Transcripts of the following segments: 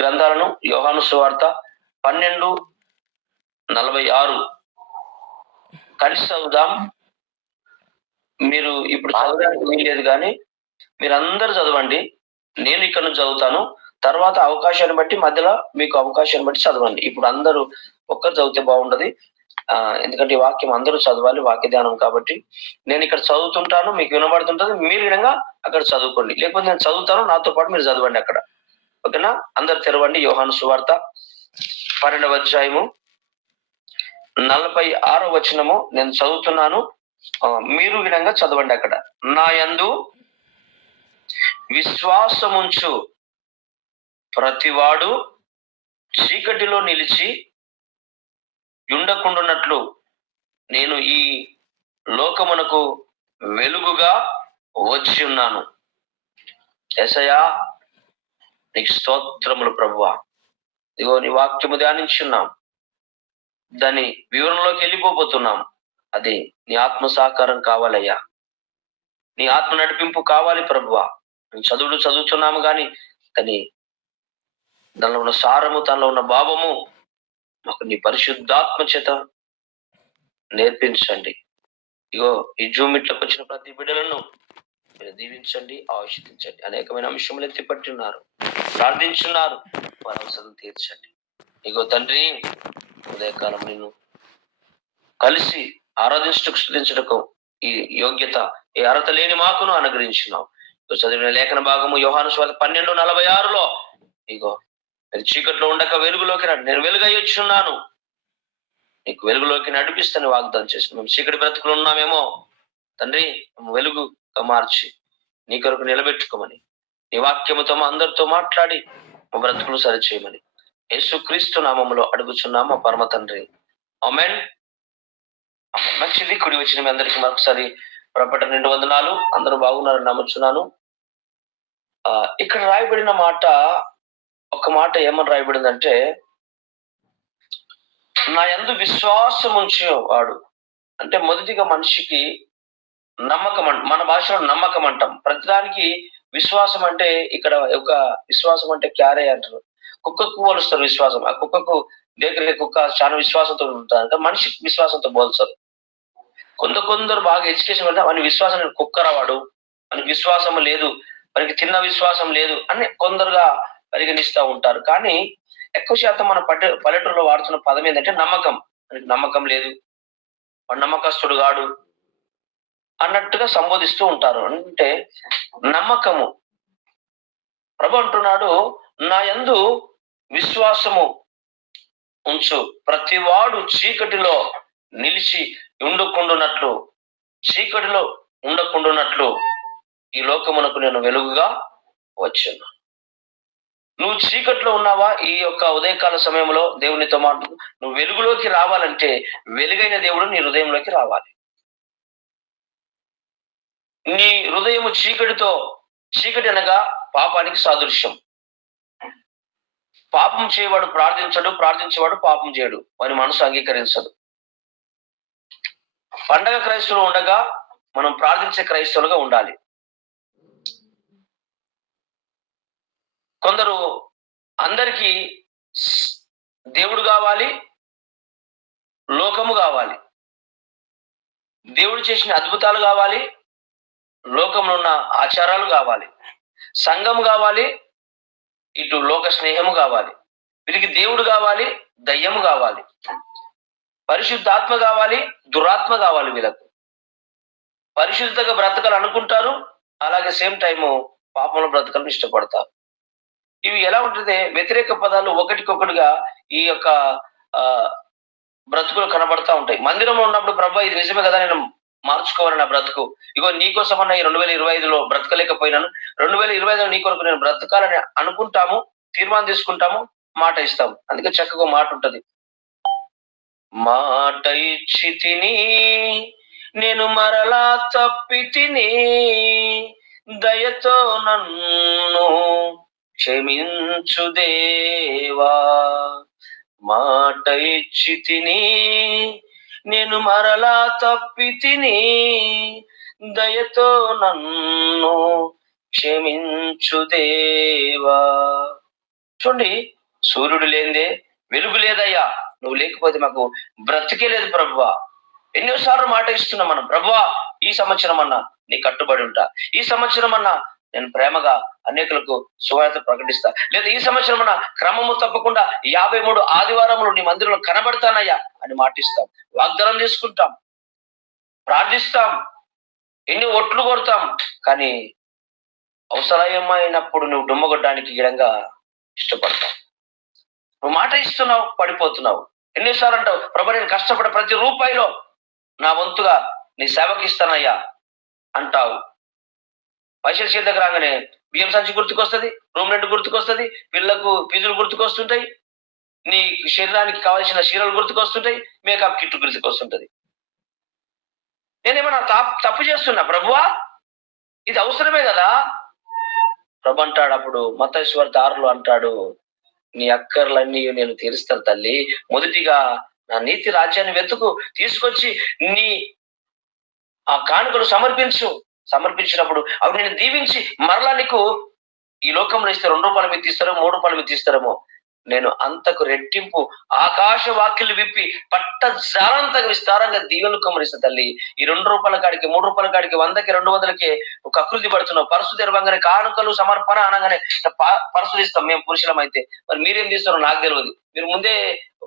గ్రంథాలను యోహాను సువార్త 12:46 కలిసి చదువుదాం. మీరు ఇప్పుడు చదవడానికి వీల్లేదు కానీ మీరందరూ చదవండి. నేను ఇక్కడ నుంచి చదువుతాను. తర్వాత అవకాశాన్ని బట్టి మధ్యలో మీకు అవకాశాన్ని బట్టి చదవండి. ఇప్పుడు అందరూ ఒక్కరు చదివితే బాగుండదు. ఎందుకంటే ఈ వాక్యం అందరూ చదవాలి, వాక్య ధ్యానం కాబట్టి. నేను ఇక్కడ చదువుతుంటాను, మీకు వినబడుతుంటది. మీరు వినంగా అక్కడ చదువుకోండి. లేకపోతే నేను చదువుతాను, నాతో పాటు మీరు చదవండి అక్కడ. ఓకేనా? అందరు తెరవండి. యోహాను సువార్త 12వ అధ్యాయము 46వ వచనము నేను చదువుతున్నాను. మీరు వినంగా చదవండి అక్కడ. నా యందు విశ్వాసముంచు ప్రతివాడు చీకటిలో నిలిచి ఉండకుండునట్లు నేను ఈ లోకమునకు వెలుగుగా వచ్చి ఉన్నాను. యేసయ్యా నీకు స్తోత్రములు ప్రభువా. ఇదిగో నీ వాక్యము ధ్యానించున్నాం, దాని వివరణలోకి వెళ్ళిపోతున్నాం. అది నీ ఆత్మ సహకారం కావాలయ్యా, నీ ఆత్మ నడిపింపు కావాలి ప్రభువా. చదువుతున్నాము కానీ కానీ దానిలో ఉన్న సారము, దానిలో ఉన్న భావము మాకు నీ పరిశుద్ధాత్మ చేత నేర్పించండి. ఇగో ఈ జూమ్ ఇట్లకు వచ్చిన ప్రతి బిడ్డలను మీరు దీవించండి, ఆశీర్వదించండి. అనేకమైన అంశములు ఎత్తిపట్టి ఉన్నారు, ప్రార్థించున్నారు, వారి అవసరం తీర్చండి. ఇగో తండ్రి, ఉదయకాలం నిన్ను కలిసి ఆరాధించటకు, స్తుతించటకు ఈ యోగ్యత, ఈ అర్హత లేని మాకును అనుగ్రహించున్నావు. చదివిన లేఖన భాగము యోహాను సువార్త 12:46లో ఇగో మీరు చీకట్లో ఉండక వెలుగులోకి రండి, నేను వెలుగై వచ్చున్నాను, నీకు వెలుగులోకి నడిపిస్తాను వాగ్దానం చేసి. మేము చీకటి బ్రతుకులు ఉన్నామేమో తండ్రి, వెలుగుగా మార్చి నీ కొరకు నిలబెట్టుకోమని, నీ వాక్యముతో మా అందరితో మాట్లాడి మా బ్రతుకులు సరిచేయమని యేసుక్రీస్తు నామములో అడుగుచున్నాము పరమ తండ్రి, ఆమేన్. మంచిది. కుడి వచ్చిన మీ అందరికీ మరొకసారి ప్రపట 2 వందనాలు. అందరూ బాగున్నారని నమ్ముచున్నాను. ఇక్కడ రాయబడిన మాట, ఒక మాట ఏమని రాయబడిందంటే, నా యందు విశ్వాసం ఉంచేవాడు. అంటే మొదటిగా మనిషికి నమ్మకం, మన భాషలో నమ్మకం అంటాం. ప్రతిదానికి విశ్వాసం అంటే, ఇక్కడ ఒక విశ్వాసం అంటే క్యారే అంటారు. కుక్కకు పోలుస్తారు విశ్వాసం. ఆ కుక్కకు దగ్గర కుక్క చాలా విశ్వాసంతో ఉంటారు, అంటే మనిషికి విశ్వాసంతో పోల్చారు. కొందరు బాగా ఎడ్యుకేషన్ అంటే వాని విశ్వాసం, కుక్కరవాడు, మనకి విశ్వాసం లేదు, మనకి తిన్న విశ్వాసం లేదు అని కొందరుగా పరిగణిస్తూ ఉంటారు. కానీ ఎక్కువ శాతం మన పల్లెటూరులో వాడుతున్న పదం ఏంటంటే నమ్మకం. మనకి నమ్మకం లేదు, వాడు నమ్మకస్తుడు గాడు అన్నట్టుగా సంబోధిస్తూ ఉంటారు. అంటే నమ్మకము. ప్రభు అంటున్నాడు, నా యందు విశ్వాసము ఉంచు ప్రతివాడు చీకటిలో నిలిచి ఉండకుండునట్లు, చీకటిలో ఉండకుండునట్లు ఈ లోకమునకు నేను వెలుగుగా వచ్చాను. నువ్వు చీకట్లో ఉన్నావా? ఈ యొక్క ఉదయకాల సమయంలో దేవునితో మాట్లాడు. నువ్వు వెలుగులోకి రావాలంటే వెలుగైన దేవుడు నీ హృదయంలోకి రావాలి. నీ హృదయము చీకటి అనగా పాపానికి సాదృశ్యం. పాపం చేయవాడు ప్రార్థించడు, ప్రార్థించేవాడు పాపం చేయడు, వాని మనసు అంగీకరించదు. పండగ క్రైస్తవులు ఉండగా మనం ప్రార్థించే క్రైస్తవులుగా ఉండాలి. కొందరు అందరికీ దేవుడు కావాలి, లోకము కావాలి. దేవుడు చేసిన అద్భుతాలు కావాలి, లోకంలో ఉన్న ఆచారాలు కావాలి, సంఘము కావాలి, ఇటు లోక స్నేహము కావాలి. వీరికి దేవుడు కావాలి, దయ్యము కావాలి, పరిశుద్ధాత్మ కావాలి, దురాత్మ కావాలి. వీళ్ళకు పరిశుద్ధంగా బ్రతకాలు అనుకుంటారు, అలాగే సేమ్ టైము పాపంలో బ్రతకాలను ఇష్టపడతారు. ఇవి ఎలా ఉంటుంది? వ్యతిరేక పదాలు ఒకటికొకటిగా ఈ యొక్క బ్రతుకులు కనబడతా ఉంటాయి. మందిరంలో ఉన్నప్పుడు ప్రభా ఇది నిజమే కదా, నేను మార్చుకోవాలి నా బ్రతుకు, ఇగో నీకోసమన్నా ఈ 2025లో బ్రతకలేకపోయినాను, 2025లో నీ కొరకు నేను బ్రతకాలని అనుకుంటాము, తీర్మానం తీసుకుంటాము, మాట ఇస్తాము. అందుకే చక్కగా మాట ఉంటది. మాట ఇచ్చి తిని నేను మరలా తప్పి తిని, దయతో నన్ను క్షమించు దేవా. మాట ఇచ్చి తిని నేను మరలా తప్పి తిని, దయతో నన్ను క్షమించు దేవా. చూడండి, సూర్యుడు లేనిదే వెలుగు లేదయ్యా, నువ్వు లేకపోతే మాకు బ్రతికే లేదు ప్రభువా. ఎన్నోసార్లు మాట ఇస్తున్నాం మనం, ప్రభువా ఈ సంవత్సరం అన్నా నీ కట్టుబడి ఉంటా, ఈ సంవత్సరం అన్నా నేను ప్రేమగా అనేకులకు సువార్త ప్రకటిస్తా, లేదా ఈ సంవత్సరం అన్నా క్రమము తప్పకుండా 53 ఆదివారములు నీ మందిరంలో కనబడతానయ్యా అని మాటిస్తాం, వాగ్దానం తీసుకుంటాం, ప్రార్థిస్తాం, ఎన్ని ఒట్లు కొడతాం. కానీ అవసరమైనప్పుడు నువ్వు డుమ్మగొట్టడానికి గిడంగా ఇష్టపడతావు. నువ్వు మాట ఇస్తున్నావు, పడిపోతున్నావు. ఎన్నిసార్లు అంటావు, ప్రభు నేను కష్టపడే ప్రతి రూపాయిలో నా వంతుగా నీ సేవకి ఇస్తానయ్యా అంటావు. పైసలు చేతి దగ్గర రాగానే బియ్యం సంచి గుర్తుకొస్తుంది, రూమ్ రెంట్ గుర్తుకొస్తుంది, పిల్లలకు ఫీజులు గుర్తుకొస్తుంటాయి, నీ శరీరానికి కావాల్సిన చీరలు గుర్తుకొస్తుంటాయి, మేకప్ కిట్ గుర్తుకొస్తుంటది. నేనేమన్నా తప్పు చేస్తున్నా ప్రభువా? ఇది అవసరమే కదా. ప్రభు అంటాడు అప్పుడు మత్తయి సువార్త 6లో అంటాడు, నీ అక్కర్లన్నీ నేను తీరుస్తాను తల్లి, మొదటిగా నా నీతి రాజ్యాన్ని వెతుకు, తీసుకొచ్చి నీ ఆ కానుకలు సమర్పించినప్పుడు అవి నేను దీవించి మరలా నీకు ఈ లోకంలో ఇస్తే 2 రూపాయలు మీకు తీస్తారో 3 రూపాయలు మీకు తీస్తారేమో, నేను అంతకు రెట్టింపు ఆకాశ వాక్యలు విప్పి పట్ట జాలంతగా విస్తారంగా దీవెనలు కుమ్మరిస్తా తల్లి. ఈ 2 రూపాయల కాడికి 3 రూపాయల కాడికి 100కి 200కి ఒక అకృతి పడుతున్నావు. పరుసు తెరవంగానే కానుకలు సమర్పణ అనగానే పరుసు తీస్తాం మేము పురుషులం అయితే, మరి మీరేం తీస్తారో నాకు తెలియదు. మీరు ముందే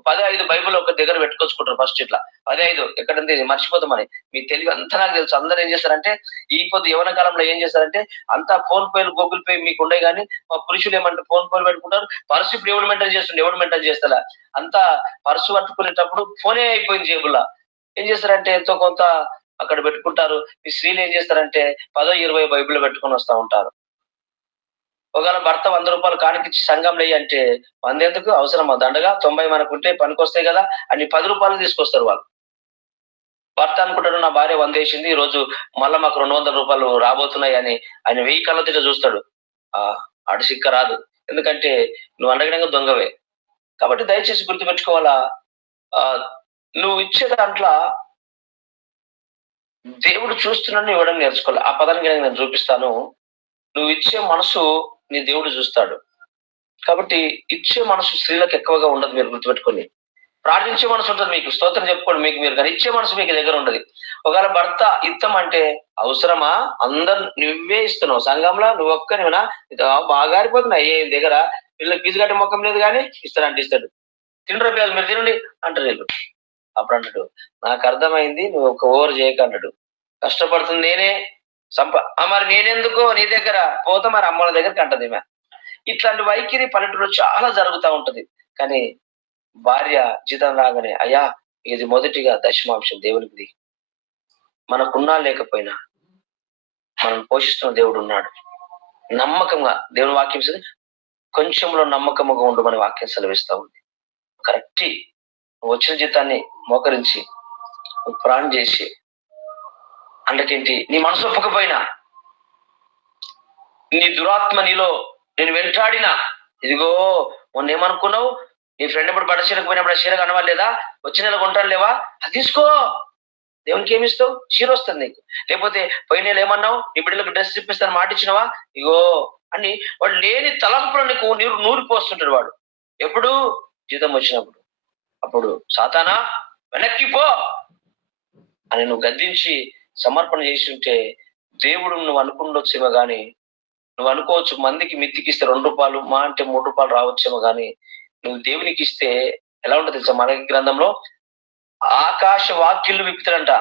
15 బైబిల్ ఒక దగ్గర పెట్టుకొచ్చుకుంటారు ఫస్ట్ ఇట్లా 15 ఎక్కడంటే మర్చిపోతామని. మీ తెలివి అంతా నాకు తెలుసు. అందరూ ఏం చేస్తారంటే ఈ పొద్దు యవన కాలంలో ఏం చేస్తారంటే అంతా ఫోన్ పేలు గూగుల్ పే మీకు ఉండే కానీ మా పురుషులు ఏమంటే ఫోన్ పేలు పెట్టుకుంటారు. పర్సు ఇప్పుడు ఎవడు మెయింటైన్ చేస్తుండే, ఎవడు మెయింటైన్ చేస్తా అంతా పర్సు పట్టుకునేటప్పుడు ఫోనే అయిపోయింది జేబులా. ఏం చేస్తారంటే ఎంతో కొంత అక్కడ పెట్టుకుంటారు. మీ స్త్రీలు ఏం చేస్తారంటే 10, 20 బైబిల్ పెట్టుకొని వస్తా ఉంటారు. ఒకవేళ భర్త 100 రూపాయలు కానికిచ్చి సంఘం లేయి అంటే 100 ఎందుకు అవసరమా, దండగా 90 మనకుంటే పనికొస్తాయి కదా అని 10 రూపాయలు తీసుకొస్తారు వాళ్ళు. భర్త అనుకుంటాడు నా భార్య 100 వేసింది, ఈ రోజు మళ్ళా మాకు 200 రూపాయలు రాబోతున్నాయి అని ఆయన 1000 కళ్ళతో చూస్తాడు. ఆడు సిక్క రాదు, ఎందుకంటే నువ్వు అండగడంగా దొంగవే. కాబట్టి దయచేసి గుర్తుపెట్టుకోవాలా, నువ్వు ఇచ్చే దాంట్లో దేవుడు చూస్తున్నాను ఇవ్వడం నేర్చుకోవాలి. ఆ పదానికి నేను చూపిస్తాను. నువ్వు ఇచ్చే మనసు నీ దేవుడు చూస్తాడు. కాబట్టి ఇచ్చే మనసు స్త్రీలకు ఎక్కువగా ఉండదు, మీరు గుర్తుపెట్టుకోండి. ప్రార్థించే మనసు ఉంటుంది మీకు, స్తోత్రం చెప్పుకోండి మీకు మీరు, కానీ ఇచ్చే మనసు మీకు దగ్గర ఉండదు. ఒకవేళ భర్త ఇస్తామంటే అవసరమా, అందరు నువ్వే ఇస్తున్నావు సంఘంలో, నువ్వు ఒక్కనివనా బాగా ఆరిపోతున్నాయి ఏ దగ్గర, పిల్లలకి ఫీజు కట్టే మొక్కం లేదు కానీ ఇస్తాడంటే ఇస్తాడు. తిండి రూపాయలు మీరు తినండి అంటారు వీళ్ళు. అప్పుడు అంటాడు నాకు అర్థమైంది, నువ్వు ఒక ఓవర్ చేయక అంటాడు. కష్టపడుతుంది నేనే మరి నేనెందుకో నీ దగ్గర పోతా, మరి అమ్మల దగ్గరికి అంటది ఈమె. ఇట్లాంటి వైఖరి పల్లెటూరులో చాలా జరుగుతూ ఉంటది. కానీ భార్య జీతం రాగానే అయ్యా ఇది మొదటిగా దశమాంశం దేవునికి, మనకున్నా లేకపోయినా మనం పోషిస్తున్న దేవుడు ఉన్నాడు. నమ్మకంగా దేవుని వాక్యం కొంచెంలో నమ్మకముగా ఉండు మన వాక్యం సెలవిస్తా ఉంది. కరెక్ట్ వచ్చిన జీతాన్ని మోకరించి ప్రాణం చేసి అందుకేంటి నీ మనసు ఒప్పకపోయినా, నీ దురాత్మ నీలో నేను వెంటాడినా, ఇదిగో మొన్న ఏమనుకున్నావు, నీ ఫ్రెండ్ ఇప్పుడు బట్ట చీరకు పోయినప్పుడు చీర కనవాలేదా, వచ్చిన నెల కొంటాను లేవా, అది తీసుకో. దేవునికి ఏమి ఇస్తావు, చీర వస్తుంది నీకు. లేకపోతే పోయిన నెల ఏమన్నావు, నీ బిడ్డలకు డ్రెస్ ఇప్పిస్తాను మాట ఇచ్చినవా, ఇగో అని వాడు లేని తలంపులో నీకు నూరిపోస్తుంటాడు వాడు. ఎప్పుడు జీతం వచ్చినప్పుడు. అప్పుడు సాతానా వెనక్కి పో అని నువ్వు గద్దించి సమర్పణ చేసి ఉంటే దేవుడు నువ్వు అనుకుండొచ్చేమో గాని, నువ్వు అనుకోవచ్చు మందికి మిత్తికిస్తే 2 రూపాయలు మా అంటే 3 రూపాయలు రావచ్చేమో గాని, నువ్వు దేవునికి ఇస్తే ఎలా ఉంటుంది తెలుసా, మన గ్రంథంలో ఆకాశ వాక్యులు విప్పుతాడంట.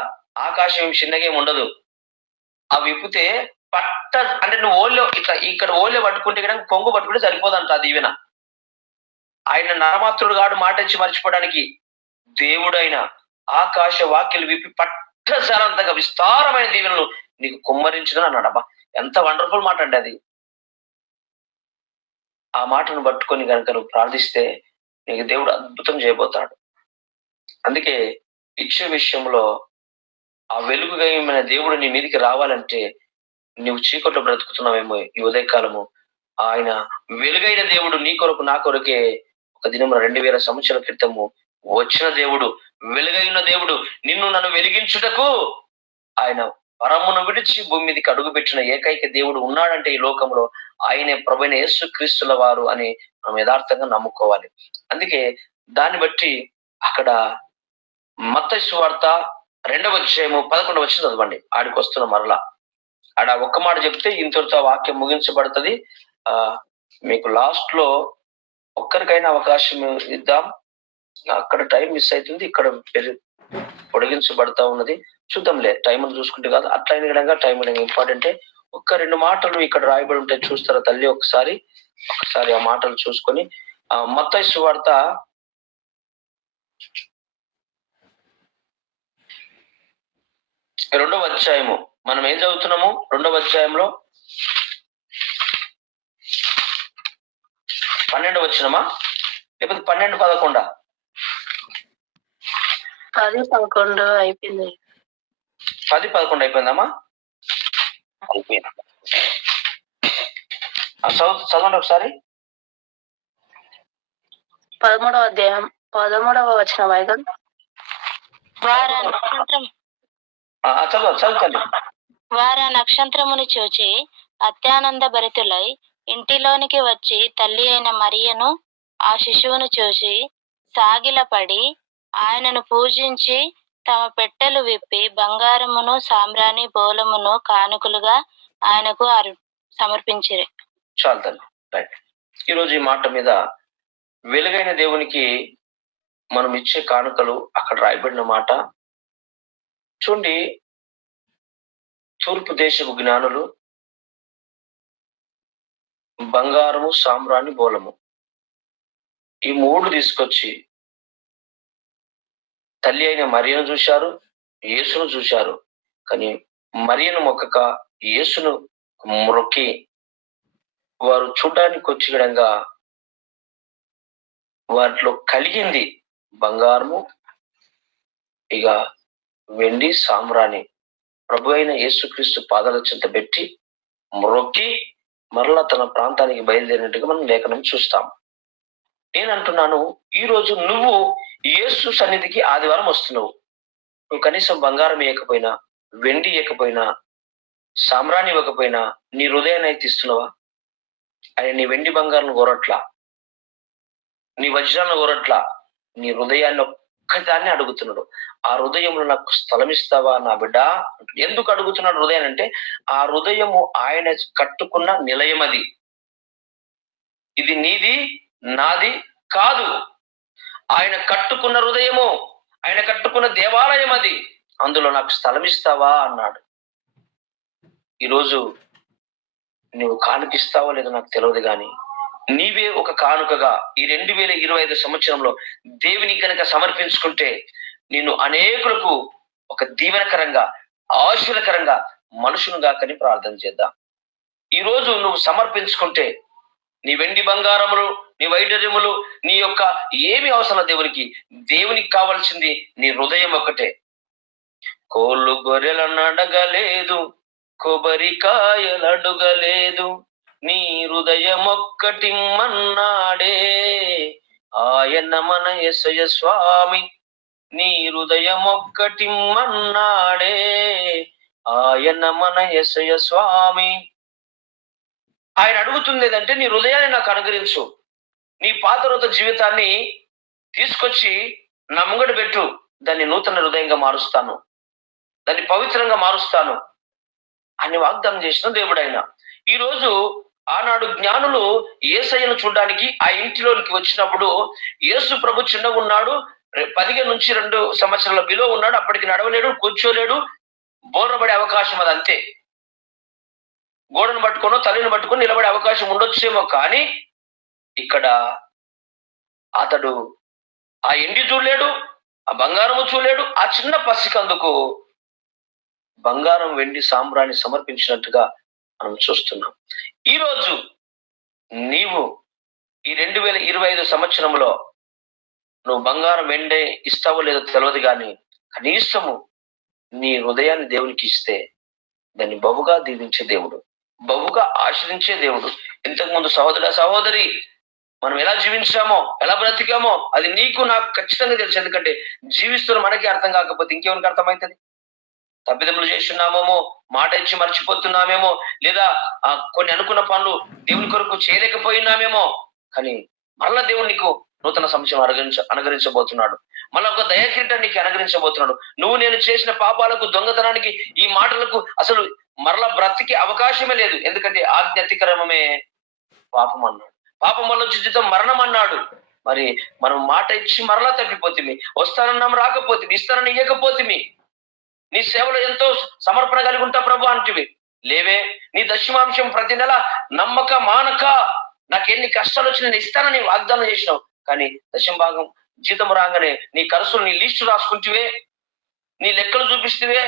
ఆకాశం చిన్నగా ఏమి ఉండదు. ఆ విప్పితే అంటే నువ్వు ఓళ్ళో ఇట్లా ఇక్కడ ఓళ్ళో పట్టుకుంటే కనుక కొంగు పట్టుకుంటే సరిపోదంట ఆ దీవెన. ఆయన నరమాత్రుడు గాడు మాట ఇచ్చి మర్చిపోవడానికి, దేవుడైన ఆకాశ వాక్యులు విప్పి పట్టసారంతగా విస్తారమైన దీవెనలు నీకు కుమ్మరించుదని అన్నాడు. అబ్బా ఎంత వండర్ఫుల్ మాట అండి అది. ఆ మాటను పట్టుకొని కనుక నువ్వు ప్రార్థిస్తే నీకు దేవుడు అద్భుతం చేయబోతాడు. అందుకే ఇచ్చే విషయంలో ఆ వెలుగుగైన దేవుడు నీ మీదకి రావాలంటే నువ్వు చీకట్లో బ్రతుకుతున్నావేమో ఈ ఉదయకాలము, ఆయన వెలుగైన దేవుడు నీ కొరకు నా కొరకే ఒక దినం 2000 సంవత్సరాల క్రితము వచ్చిన దేవుడు, వెలుగైన దేవుడు, నిన్ను నన్ను వెలిగించుటకు ఆయన పరమును విడిచి భూమి మీదకి అడుగుపెట్టిన ఏకైక దేవుడు ఉన్నాడంటే ఈ లోకంలో ఆయనే ప్రభువైన యేసుక్రీస్తుల వారు అని మనం యథార్థంగా నమ్ముకోవాలి. అందుకే దాన్ని బట్టి అక్కడ మత్తయి సువార్త 2వ అధ్యాయము 11వ వచనం చదవండి. ఆడికొస్తున్నాం మరలా. ఆడ ఒక్క మాట చెప్తే ఇంతటితో వాక్యం ముగించబడుతది. మీకు లాస్ట్‌లో ఒక్కరికైనా అవకాశం ఇద్దాం. అక్కడ టైం మిస్ అయితుంది. ఇక్కడ పొడిగించబడతా ఉన్నది. చూద్దాంలే, టైంను చూసుకుంటే కాదు. అట్లయిన విధంగా టైం ఇంపార్టెంటే. ఒక్క 2 మాటలు ఇక్కడ రాయబడి ఉంటాయి, చూస్తారా తల్లి ఒకసారి? ఆ మాటలు చూసుకొని మత్తయి సువార్త 2వ అధ్యాయము మనం ఏం చదువుతున్నాము? 2వ అధ్యాయంలో 12వ వచనమా లేకపోతే 12, 11? 10, 11 అయిపోయింది. 10, 11 అయిపోయిందమ్మా? అయిపోయింది. చదవండి ఒకసారి. 13వ అధ్యాయం 13వ వచనం అయితే చదువుతండి. వారు నక్షత్రమును చూచి అత్యానంద భరితులై ఇంటిలోనికి వచ్చి తల్లి అయిన మరియను ఆ శిశువును చూసి సాగిలపడి ఆయనను పూజించి తమ పెట్టెలు విప్పి బంగారమును సాంబ్రాణి బోలమును కానుకలుగా ఆయనకు సమర్పించిరి. చాలు తల్లి. రైట్. ఈరోజు ఈ మాట మీద వెలుగైన దేవునికి మనం ఇచ్చే కానుకలు అక్కడ రాయబడిన మాట చూడండి. తూర్పు దేశపు జ్ఞానులు బంగారము, సాంబ్రాణి, బోలము ఈ 3 తీసుకొచ్చి తల్లి అయిన మరియను చూశారు, యేసును చూశారు. కానీ మరియను మొక్కక యేసును మ్రొక్కి వారు చూడడానికి వచ్చి విధంగా వాటిలో కలిగింది బంగారము, ఇక వెండి, సాంబ్రాణి ప్రభు అయిన యేసుక్రీస్తు పాదాల చెంత పెట్టి మ్రొక్కి మరలా తన ప్రాంతానికి బయలుదేరినట్టుగా మనం లేఖనం చూస్తాం. నేనంటున్నాను, ఈరోజు నువ్వు యేసు సన్నిధికి ఆదివారం వస్తున్నావు. నువ్వు కనీసం బంగారం ఇవ్వకపోయినా, వెండి ఇవ్వకపోయినా, సామ్రాణి ఇవ్వకపోయినా నీ హృదయాన్ని అయితే ఇస్తున్నావా? ఆయన నీ వెండి బంగారం కోరట్లా, నీ వజ్రాలను కోరట్లా, నీ హృదయాన్ని ఒక్కదాన్ని అడుగుతున్నాడు. ఆ హృదయంలో నాకు స్థలం ఇస్తావా నా బిడ్డ? ఎందుకు అడుగుతున్నాడు హృదయాన్ని అంటే, ఆ హృదయము ఆయన కట్టుకున్న నిలయం అది. ఇది నీది నాది కాదు. ఆయన కట్టుకున్న హృదయము, ఆయన కట్టుకున్న దేవాలయం అది. అందులో నాకు స్థలం ఇస్తావా అన్నాడు. ఈరోజు నువ్వు కానుకిస్తావో లేదో నాకు తెలియదు, కానీ నీవే ఒక కానుకగా ఈ 2025 సంవత్సరంలో దేవునికి కనుక సమర్పించుకుంటే నిన్ను అనేకులకు ఒక దీవెనకరంగా, ఆశీర్వదకరంగా మనుషులుగా కని ప్రార్థన చేద్దాం. ఈరోజు నువ్వు సమర్పించుకుంటే నీ వెండి బంగారములు, నీ వైడర్యములు, నీ యొక్క ఏమి అవసరం దేవునికి. దేవునికి కావాల్సింది నీ హృదయం ఒక్కటే. కోళ్ళు గొర్రెలను అడగలేదు, కొబ్బరికాయలు అడుగలేదు, నీ హృదయం ఒక్కటిమ్మన్నాడే ఆయన మన యేసయ్య స్వామి. నీ హృదయం ఒక్కటిమ్మన్నాడే ఆయన మన యేసయ్య స్వామి. ఆయన అడుగుతుంది ఏదంటే, నీ హృదయాన్ని నాకు అనుగ్రహించు, నీ పాత హృదయ జీవితాన్ని తీసుకొచ్చి నా ముంగడు పెట్టు, దాన్ని నూతన హృదయంగా మారుస్తాను, దాన్ని పవిత్రంగా మారుస్తాను అని వాగ్దానం చేసిన దేవుడైన. ఈరోజు ఆనాడు జ్ఞానులు యేసయ్యను చూడడానికి ఆ ఇంటిలోనికి వచ్చినప్పుడు యేసు ప్రభు చిన్నగా ఉన్నాడు, 15 నుంచి 2 సంవత్సరాల బిలో ఉన్నాడు. అప్పటికి నడవలేడు, కూర్చోలేడు, బోర్రబడే అవకాశం అది అంతే. గోడను పట్టుకోనో తల్లిని పట్టుకొని నిలబడే అవకాశం ఉండొచ్చేమో, కానీ ఇక్కడ అతడు ఆ ఎండి చూడలేడు, ఆ బంగారము చూడలేడు. ఆ చిన్న పసికందుకు బంగారం, వెండి, సాంబ్రాన్ని సమర్పించినట్టుగా మనం చూస్తున్నాం. ఈరోజు నీవు ఈ 2025 సంవత్సరంలో నువ్వు బంగారం, వెండి ఇస్తావో లేదో తెలియదు, కానీ కనీసము నీ హృదయాన్ని దేవునికి ఇస్తే దాన్ని బహుగా దీవించే దేవుడు, బహుగా ఆశ్రయించే దేవుడు. ఇంతకుముందు సహోదరి మనం ఎలా జీవించామో, ఎలా బ్రతికామో అది నీకు నాకు ఖచ్చితంగా తెలుసు. ఎందుకంటే జీవిస్తున్న మనకి అర్థం కాకపోతే ఇంకెవరికి అర్థమవుతుంది? తప్పిదములు చేస్తున్నామేమో, మాట ఇచ్చి మర్చిపోతున్నామేమో, లేదా కొన్ని అనుకున్న పనులు దేవుని కొరకు చేయలేకపోయినామేమో. కానీ మళ్ళా దేవుడు నీకు నూతన సంశయం అనుగ్రహించబోతున్నాడు. మళ్ళా ఒక దయాకిరీటం నీకు అనుగ్రహించబోతున్నాడు. నువ్వు నేను చేసిన పాపాలకు, దొంగతనానికి, ఈ మాటలకు అసలు మరలా బ్రతికే అవకాశమే లేదు. ఎందుకంటే ఆజ్ఞ అతిక్రమమే పాపం అన్నాడు. పాపం వల్ల వచ్చే జీతం మరణం అన్నాడు. మరి మనం మాట ఇచ్చి మరలా తప్పిపోతిమి, వస్తానన్నాం రాకపోతిమి, ఇస్తానని ఇయ్యకపోతిమి. నీ సేవలో ఎంతో సమర్పణ కలిగి ఉంటా ప్రభు అంటివి, లేవే. నీ దశమాంశం ప్రతి నెల నమ్మక మానక, నాకు ఎన్ని కష్టాలు వచ్చి నేను ఇస్తానని వాగ్దానం చేసినావు. కానీ దశమ భాగం జీతం రాగానే నీ ఖర్చులు, నీ లిస్టు రాసుకుంటువే, నీ లెక్కలు చూపిస్తువే.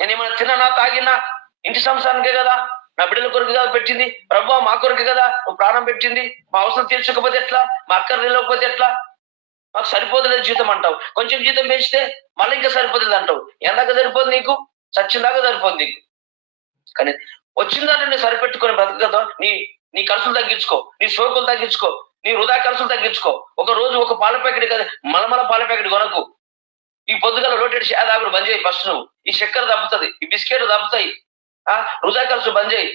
నేను ఏమైనా తిన్నా తాగినా ఇంటి సంసారానికే కదా, నా బిడ్డల కొరకు కదా పెట్టింది ప్రభు, మా కొరకు కదా నువ్వు ప్రాణం పెట్టింది. మా అవసరం తీర్చకపోతే ఎట్లా, మా అక్కర్ నిలవకపోతే ఎట్లా, మాకు సరిపోతలేదు జీతం అంటావు. కొంచెం జీతం పెంచితే మళ్ళీ ఇంకా సరిపోతుంది అంటావు. ఎందాక సరిపోదు నీకు, చచ్చిందాకా సరిపోదు నీకు. కానీ వచ్చిందంటే నేను సరిపెట్టుకొని బ్రతకదా. నీ నీ ఖర్చులు తగ్గించుకో, నీ సోకులు తగ్గించుకో, నీ వృధా ఖర్చులు తగ్గించుకో. ఒక రోజు ఒక పాల ప్యాకెట్ కదా, మలమల పాల ప్యాకెట్ కొనకు. ఈ పొద్దుగల రోటెడ్ షాదాగుడు బంద్ చేయి ఫస్ట్. నువ్వు ఈ చక్కెర తప్పుతుంది, ఈ బిస్కెట్ తప్పుతాయి, వృధా ఖర్చు బంద్ చేయి.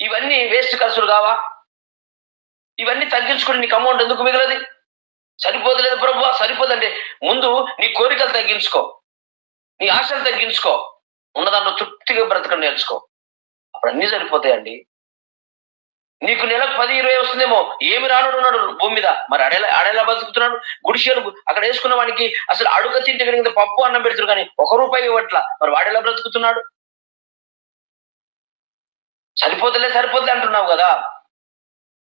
ఇవన్నీ వేస్ట్ ఖర్చులు కావా? ఇవన్నీ తగ్గించుకుని నీకు అమౌంట్ ఎందుకు మిగలది? సరిపోతలేదు ప్రభు, సరిపోదంటే ముందు నీ కోరికలు తగ్గించుకో, నీ ఆశలు తగ్గించుకో, ఉన్నదాంట్లో తృప్తిగా బ్రతకడం నేర్చుకో. అప్పుడు అన్ని సరిపోతాయండి. నీకు నెలకు 10-20 వస్తుందేమో, ఏమి రానుడు ఉన్నాడు భూమి మీద. మరి ఆడేలా బతుకుతున్నాడు? గుడిసెలు అక్కడ వేసుకున్న వాడికి అసలు అడుగ తింటే కనుక పప్పు అన్నం పెడుతున్నారు, కానీ 1 రూపాయి ఇవ్వట్లా. మరి వాడేలా బ్రతుకుతున్నాడు? సరిపోతలే అంటున్నావు కదా.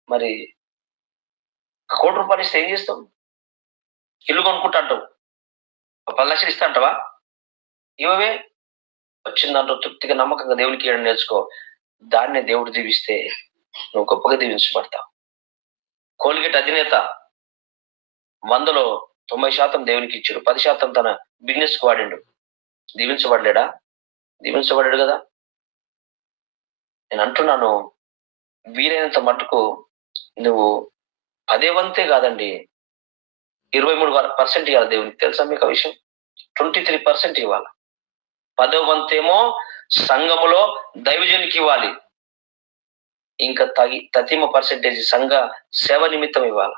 మరి 1 కోటి రూపాయలు ఇస్తే ఏం చేస్తావు? ఇల్లు కొనుక్కుంటా అంటావు, 10 లక్షలు ఇస్తా అంటావా? ఇవే. వచ్చిన దాంట్లో తృప్తిగా నమ్మకంగా దేవునికి ఇవ్వడం నేర్చుకో. దాన్నే దేవుడు దీవిస్తే నువ్వు గొప్పగా దీవించబడతావు. కోల్గేట్ అధినేత 100లో 90% దేవునికి ఇచ్చాడు, 10% తన బిజినెస్ కు వాడిండు. దీవించబడలేడా? దీవించబడాడు కదా. నేను అంటున్నాను, వీలైనంత మట్టుకు నువ్వు 10 వంతే కాదండి, 23% ఇవ్వాలి దేవునికి. తెలుసా మీకు ఆ విషయం? 23% ఇవ్వాలి. 10వ వంతేమో సంఘములో దైవజనికి ఇవ్వాలి. ఇంకా 30% సంఘ సేవ నిమిత్తం ఇవ్వాలి.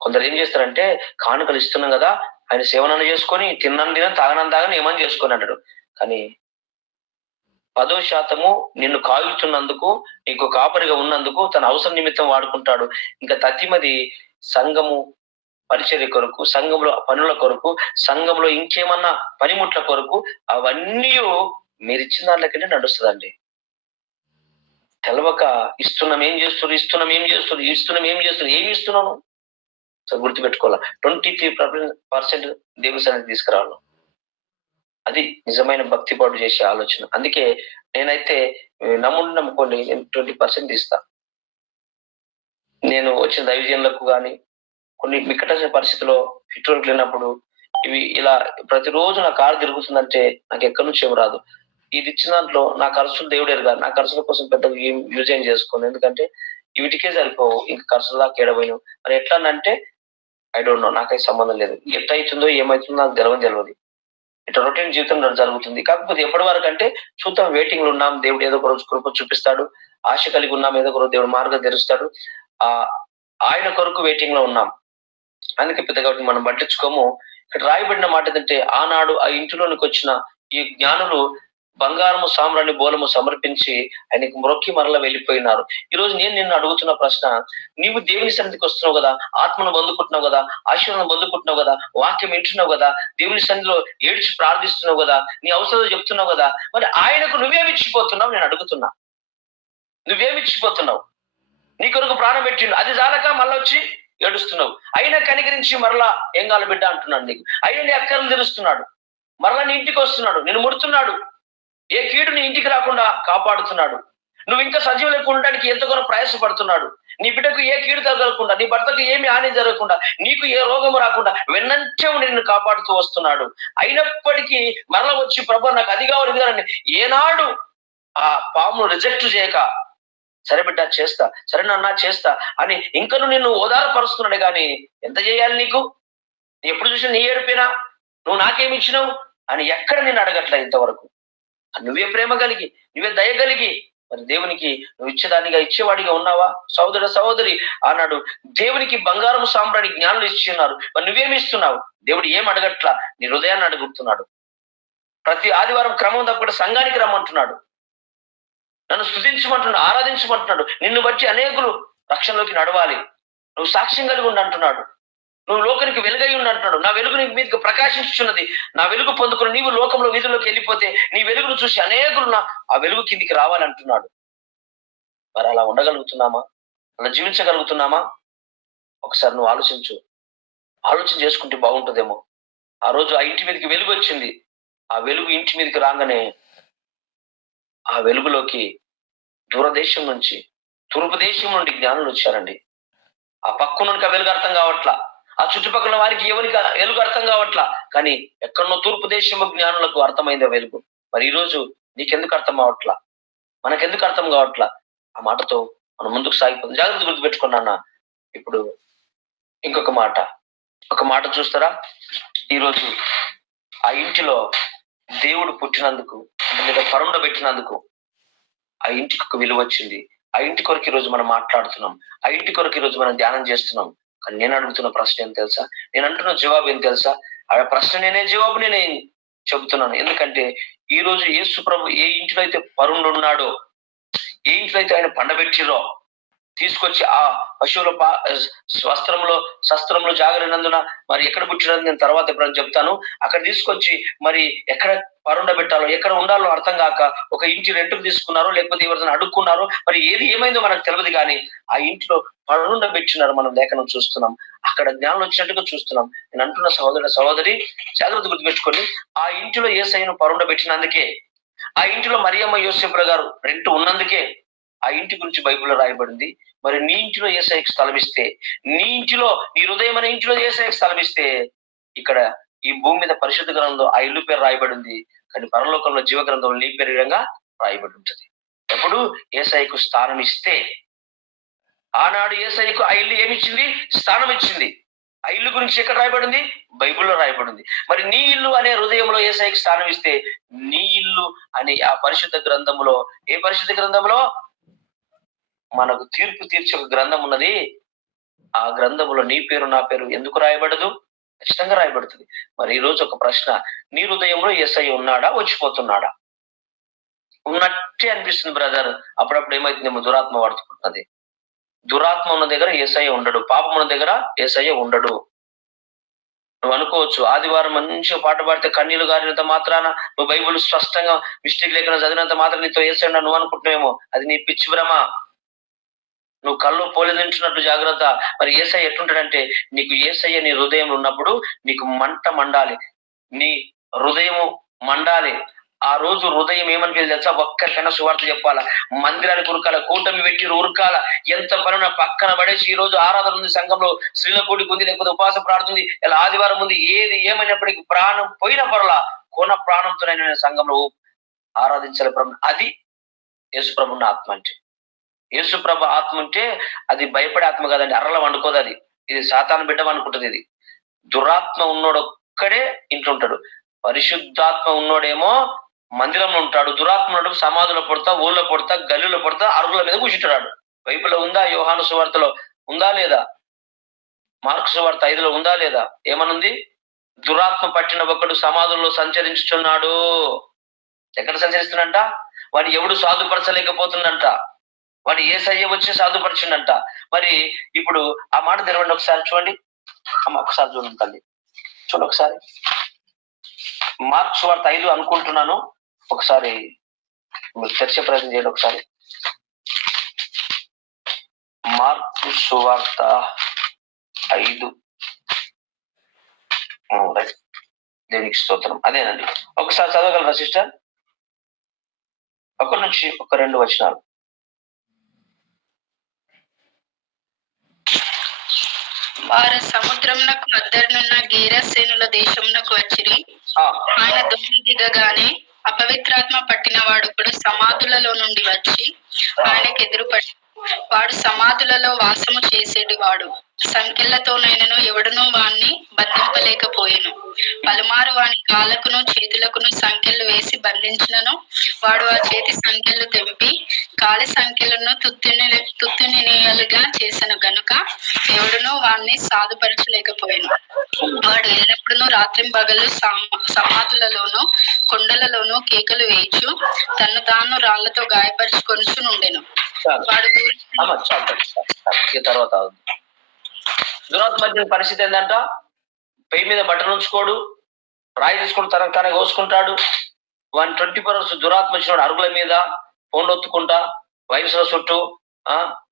కొందరు ఏం చేస్తారంటే, కానుకలు ఇస్తున్నాం కదా, ఆయన సేవనన్ను చేసుకొని తిన్నాను తాగనని తాగని ఏమని చేసుకొని అంటాడు. కానీ 10% నిన్ను కాయుతున్నందుకు, నీకు కాపరిగా ఉన్నందుకు తన అవసరం నిమిత్తం వాడుకుంటాడు. ఇంకా 30 సంఘము పరిచర్య కొరకు, సంఘంలో పనుల కొరకు, సంఘంలో ఇంకేమన్నా పనిముట్ల కొరకు, అవన్నీ మీరు ఇచ్చిన దాంట్లోకంటే నడుస్తుందండి. తెలవక ఇస్తున్నాం ఏం చేస్తున్నారు, ఏమి ఇస్తున్నాను? సో గుర్తుపెట్టుకోవాలి, 23% దేవుని సన్నిధికి తీసుకురావాలి. అది నిజమైన భక్తి పాటు చేసే ఆలోచన. అందుకే నేనైతే నమ్ముకోండి, నేను 20% ఇస్తా. నేను వచ్చిన దైవజనులకు కానీ, కొన్ని వికట పరిస్థితిలో పెట్రోల్ లేనప్పుడు, ఇవి ఇలా ప్రతిరోజు నా కారు తిరుగుతుందంటే నాకు ఎక్కడి నుంచి ఏమి రాదు. ఇది ఇచ్చిన దాంట్లో నా ఖర్చులు దేవుడు ఎరుగారు. నా ఖర్చుల కోసం పెద్దగా ఏం యూజ్ ఏం చేసుకోను. ఎందుకంటే వీటికే సరిపోవు, ఇంకా ఖర్చుల దాకా ఏడబోయినావు. మరి ఎట్లా అంటే ఐ డోంట్ నో, నాకైతే సంబంధం లేదు. ఎట్లా అవుతుందో ఏమవుతుందో నాకు తెలియదు. ఇట్లా రొటీన్ జీవితం జరుగుతుంది. కాకపోతే ఎప్పటి వరకు అంటే చూద్దాం, వెయిటింగ్ లో ఉన్నాం. దేవుడు ఏదో ఒక రోజు కృప చూపిస్తాడు. ఆశ కలిగి ఉన్నాం, ఏదో ఒక రోజు దేవుడు మార్గం తెరుస్తాడు. ఆయన కొరకు వెయిటింగ్ లో ఉన్నాం. అందుకే పెద్దగా మనం పట్టించుకోము. ఇక్కడ రాయబడిన మాట ఏంటంటే, ఆనాడు ఆ ఇంటిలోనికి వచ్చిన ఈ జ్ఞానులు బంగారము సామ్రాణి బోలము సమర్పించి ఆయనకి మొక్కి మరలా వెళ్ళిపోయినారు. ఈ రోజు నేను నిన్ను అడుగుతున్న ప్రశ్న, నీవు దేవుని సన్నిధికి వస్తున్నావు కదా, ఆత్మను పొందుకుంటున్నావు కదా, ఆశీర్వాదం పొందుకుంటున్నావు కదా, వాక్యం వింటున్నావు కదా, దేవుని సన్నిధిలో ఏడ్చి ప్రార్థిస్తున్నావు కదా, నీ అవసరాలు చెప్తున్నావు కదా, మరి ఆయనకు నువ్వేమిచ్చిపోతున్నావు? నేను అడుగుతున్నా, నువ్వేమిచ్చిపోతున్నావు? నీ కొరకు ప్రాణం పెట్టిండు, అది చాలక మళ్ళీ వచ్చి ఏడుస్తున్నావు. అయినా కనికరించి మరలా ఏం కావాలి బిడ్డ అంటున్నాడు నీకు. అయినా నీ అక్కర్లు తీరుస్తున్నాడు, మరలా నీ ఇంటికి వస్తున్నాడు, నేను ముడుతున్నాడు, ఏ కీడు నీ ఇంటికి రాకుండా కాపాడుతున్నాడు. నువ్వు ఇంకా సజీవం లేకుండా ఉండడానికి ఎంతగానో ప్రయాసపడుతున్నాడు. నీ బిడ్డకు ఏ కీడు తగలకుండా, నీ భర్తకు ఏమి హాని జరగకుండా, నీకు ఏ రోగము రాకుండా వెన్నంటే ఉండి నిన్ను కాపాడుతూ వస్తున్నాడు. అయినప్పటికీ మరలా వచ్చి ప్రభు నాకు అది కావాలి, ఇది కావాలని ఏనాడు ఆ పామును రిజెక్ట్ చేయక, సరే బిడ్డ చేస్తా, సరే నాన్న చేస్తా అని ఇంకను నిన్ను ఓదారపరుస్తున్నాడు. కానీ ఎంత చేయాలి నీకు? ఎప్పుడు చూసినా నీ ఏడిపోయినా, నువ్వు నాకేమి ఇచ్చినావు, అని ఎక్కడ నేను అడగట్లా ఇంతవరకు. నువ్వే ప్రేమ కలిగి, నువ్వే దయ కలిగి మరి దేవునికి నువ్వు ఇచ్చేదానిగా ఇచ్చేవాడిగా ఉన్నావా? సహోదర సహోదరి, ఆనాడు దేవునికి బంగారం సాంబ్రాణి జ్ఞానులు ఇచ్చిన్నారు. మరి నువ్వేమి ఇస్తున్నావు? దేవుడు ఏం అడగట్లా, నీ హృదయాన్ని అడుగుతున్నాడు. ప్రతి ఆదివారం క్రమం తప్పకుండా సంఘానికి రమ్మంటున్నాడు. నన్ను స్తుతించమంటున్నాడు, ఆరాధించమంటున్నాడు. నిన్ను బట్టి అనేకులు రక్షణలోకి నడవాలి. నువ్వు సాక్ష్యం కలిగి ఉండి అంటున్నాడు. నువ్వు లోకానికి వెలుగై ఉండి అంటున్నాడు. నా వెలుగు నీ మీదకి ప్రకాశించుచున్నది. నా వెలుగు పొందుకుని నీవు లోకంలో వీధుల్లోకి వెళ్ళిపోతే నీ వెలుగును చూసి అనేకులు ఆ వెలుగు కిందికి రావాలంటున్నాడు. మరి అలా ఉండగలుగుతున్నామా? అలా జీవించగలుగుతున్నామా? ఒకసారి నువ్వు ఆలోచించు. ఆలోచన చేసుకుంటే బాగుంటుందేమో. ఆ రోజు ఆ ఇంటి మీదకి వెలుగు వచ్చింది. ఆ వెలుగు ఇంటి మీదకి రాగానే ఆ వెలుగులోకి దూరదేశం నుంచి, తూర్పు దేశం నుండి జ్ఞానులు వచ్చారండి. ఆ పక్కనున్న వెలుగు అర్థం కావట్లా, ఆ చుట్టుపక్కల వారికి ఎవరికి వెలుగు అర్థం కావట్లా, కానీ ఎక్కడో తూర్పు దేశము జ్ఞానులకు అర్థమైంది వెలుగు. మరి ఈ రోజు నీకెందుకు అర్థం కావట్లా? మనకెందుకు అర్థం కావట్లా? ఆ మాటతో మనం ముందుకు సాగిపోతుంది. జాగ్రత్త గుర్తుపెట్టుకున్నా. ఇప్పుడు ఇంకొక మాట, ఒక మాట చూస్తారా? ఈరోజు ఆ ఇంటిలో దేవుడు పుట్టినందుకు లేదా పరుండబెట్టినందుకు ఆ ఇంటికి ఒక విలువ వచ్చింది. ఆ ఇంటి కొరకు ఈరోజు మనం మాట్లాడుతున్నాం. ఆ ఇంటి కొరకు ఈరోజు మనం ధ్యానం చేస్తున్నాం. కానీ నేను అడుగుతున్న ప్రశ్న ఏం తెలుసా? నేను అంటున్న జవాబు ఏం తెలుసా? ఆ ప్రశ్న నేనే, జవాబు నేనే చెబుతున్నాను. ఎందుకంటే ఈ రోజు యేసు ప్రభు ఏ ఇంటిలో అయితే పరుండు ఉన్నాడో, ఏ ఇంట్లో అయితే ఆయన పండబెట్టిరో, తీసుకొచ్చి ఆ పశువుల శస్త్రంలో జాగరినందున మరి ఎక్కడ పుట్టినది నేను తర్వాత ఎప్పుడని చెప్తాను. అక్కడ తీసుకొచ్చి మరి ఎక్కడ పరుండబెట్టాలో, ఎక్కడ ఉండాలో అర్థం కాక ఒక ఇంటి రెంట్కు తీసుకున్నారో, లేకపోతే ఎవరిని అడుక్కున్నారో, మరి ఏది ఏమైందో మనకు తెలియదు. కానీ ఆ ఇంట్లో పరుండబెట్టినారు. మనం లేఖనం చూస్తున్నాం. అక్కడ జ్ఞానం వచ్చినట్టుగా చూస్తున్నాం. నేను అంటున్న సహోదరి జాగ్రత్త గుర్తుపెట్టుకొని, ఆ ఇంటిలో యేసయ్యను పరుండబెట్టినందుకే, ఆ ఇంటిలో మరియమ్మ యోసేపుల గారు రెంట్ ఉన్నందుకే ఆ ఇంటి గురించి బైబిల్లో రాయబడింది. మరి నీ ఇంటిలో యేసయ్యకి స్థలం ఇస్తే, నీ ఇంటిలో, నీ హృదయం అనే ఇంటిలో యేసయ్యకి స్థలం ఇస్తే, ఇక్కడ ఈ భూమి మీద పరిశుద్ధ గ్రంథంలో ఆ ఇల్లు పేరు రాయబడింది. కానీ పరలోకంలో జీవ గ్రంథంలో నీ పేరు విధంగా రాయబడి ఉంటుంది. ఎప్పుడు యేసయ్యకు స్థానం ఇస్తే. ఆనాడు యేసయ్యకు ఆ ఇల్లు ఏమిచ్చింది? స్థానం ఇచ్చింది. ఆ ఇల్లు గురించి ఎక్కడ రాయబడింది? బైబిల్లో రాయబడింది. మరి నీ ఇల్లు అనే హృదయంలో యేసయ్యకి స్థానం ఇస్తే, నీ ఇల్లు అనే ఆ పరిశుద్ధ గ్రంథంలో, ఏ పరిశుద్ధ గ్రంథంలో? మనకు తీర్పు తీర్చే ఒక గ్రంథం ఉన్నది. ఆ గ్రంథంలో నీ పేరు, నా పేరు ఎందుకు రాయబడదు? ఖచ్చితంగా రాయబడుతుంది. మరి ఈ రోజు ఒక ప్రశ్న, నీ హృదయంలో యేసయ్య ఉన్నాడా, వచ్చిపోతున్నాడా? ఉన్నట్టే అనిపిస్తుంది బ్రదర్. అప్పుడప్పుడు ఏమైతుందేమో, దురాత్మ పడుతున్నది. దురాత్మ ఉన్న దగ్గర యేసయ్య ఉండడు. పాపం ఉన్న దగ్గర యేసయ్య ఉండడు. నువ్వు అనుకోవచ్చు, ఆదివారం మంచిగా పాట పాడితే కన్నీళ్లు గారినంత మాత్రాన, నువ్వు బైబిల్ స్పష్టంగా మిస్టేక్ లేకుండా చదివినంత మాత్రం నీతో యేసయ్య నువ్వు అనుకుంటున్నావేమో. అది నీ పిచ్చి భ్రమ. నువ్వు కళ్ళు పోలిదింటున్నట్టు జాగ్రత్త. మరి యేసయ్య ఎట్లుంటాడంటే, నీకు యేసయ్య నీ హృదయంలో ఉన్నప్పుడు నీకు మంట మండాలి, నీ హృదయము మండాలి. ఆ రోజు హృదయం ఏమని తెలుసా? ఒక్కరికైనా సువార్త చెప్పాలా, మందిరానికి ఉరకాల, కూటమి పెట్టి ఉరకాల, ఎంత పనున పక్కన పడేసి ఈ రోజు ఆరాధన ఉంది, సంఘంలో స్త్రీల కూడికి ఉంది, లేకపోతే ఉపవాస ప్రార్థన ఉంది, ఇలా ఆదివారం ఉంది, ఏది ఏమైనప్పటికీ ప్రాణం పోయిన పరలా కోన ప్రాణంతోనైనా నేను సంఘంలో ఆరాధించాలి ప్రభు. అది యేసు ప్రభున్న ఆత్మ అంటే. యేసు ప్రభు ఆత్మ ఉంటే అది భయపడే ఆత్మ కాదండి, అర్రల వండుకోదు అది. ఇది సాతాను బిడ్డ అనుకుంటుంది. ఇది దురాత్మ ఉన్నోడు ఒక్కడే ఇంట్లో ఉంటాడు. పరిశుద్ధాత్మ ఉన్నోడేమో మందిరంలో ఉంటాడు. దురాత్మ ఉన్నాడు సమాధులో పడతా, ఊళ్ళో పడతా, గల్లీలో పడతా, అరుగుల మీద కూర్చుంటాడు. బైబిల్లో ఉందా? యోహాను సువార్తలో ఉందా లేదా? మార్కు సువార్త 5లో ఉందా లేదా? ఏమనుంది? దురాత్మ పట్టిన ఒకడు సమాధుల్లో సంచరించుచున్నాడు. ఎక్కడ సంచరిస్తున్నంట? వాడిని ఎవడు సాధుపరచలేకపోతుందంట. వాడు యేసయ్య వచ్చి సాధుపరిచిండంట. మరి ఇప్పుడు ఆ మాట తెరవండి ఒకసారి, చూడండి అమ్మ, ఒకసారి చూడండి తల్లి, చూడండి ఒకసారి. మార్కు సువార్త 5 అనుకుంటున్నాను, ఒకసారి మీరు తెరిచే ప్రయత్నం చేయండి ఒకసారి. మార్కు సువార్త 5. రైట్, దేనికి స్తోత్రం. అదేనండి, ఒకసారి చదవగలరా సిస్టర్? 1 నుంచి 2 వచనాలు. వారు సముద్రమునకు అద్దరినున్న గేరసేనుల దేశమునకు వచ్చిరి. ఆయన దోణి దిగగానే అపవిత్రాత్మ పట్టిన వాడు కూడా సమాధులలో నుండి వచ్చి ఆయనకు ఎదురుపడి, వాడు సమాధులలో వాసము చేసేటివాడు. సంకెళ్లతోనైనను ఎవడునూ వాణ్ణి బంధింపలేకపోయెను. పలుమారు వాని కాళ్ళకును చేతులకును సంకెళ్ళు వేసి బంధించినను వాడు ఆ చేతి సంకెళ్ళు తెంపి కాలి సంకెళ్లను తుత్తునియలుగా చేసెను గనుక ఎవడునూ వాణ్ణి సాధుపరచలేకపోయెను. వాడు ఎల్లప్పుడూ రాత్రింబగళ్ళు సమాధులలోను కొండలలోను కేకలు వేయచ్చు తన్ను తాను రాళ్లతో గాయపరుచుకొనుచునుండెను. వాడు తర్వాత దురాత్మ పరిస్థితి ఏంటంట, పెయి మీద బట్టలు ఉంచుకోడు, రాయి తీసుకుని తనకు కోసుకుంటాడు. 124 hours దురాత్మ వచ్చినాడు అరుగుల మీద ఫోన్లు ఒత్తుకుంటా, వయసుల చుట్టూ,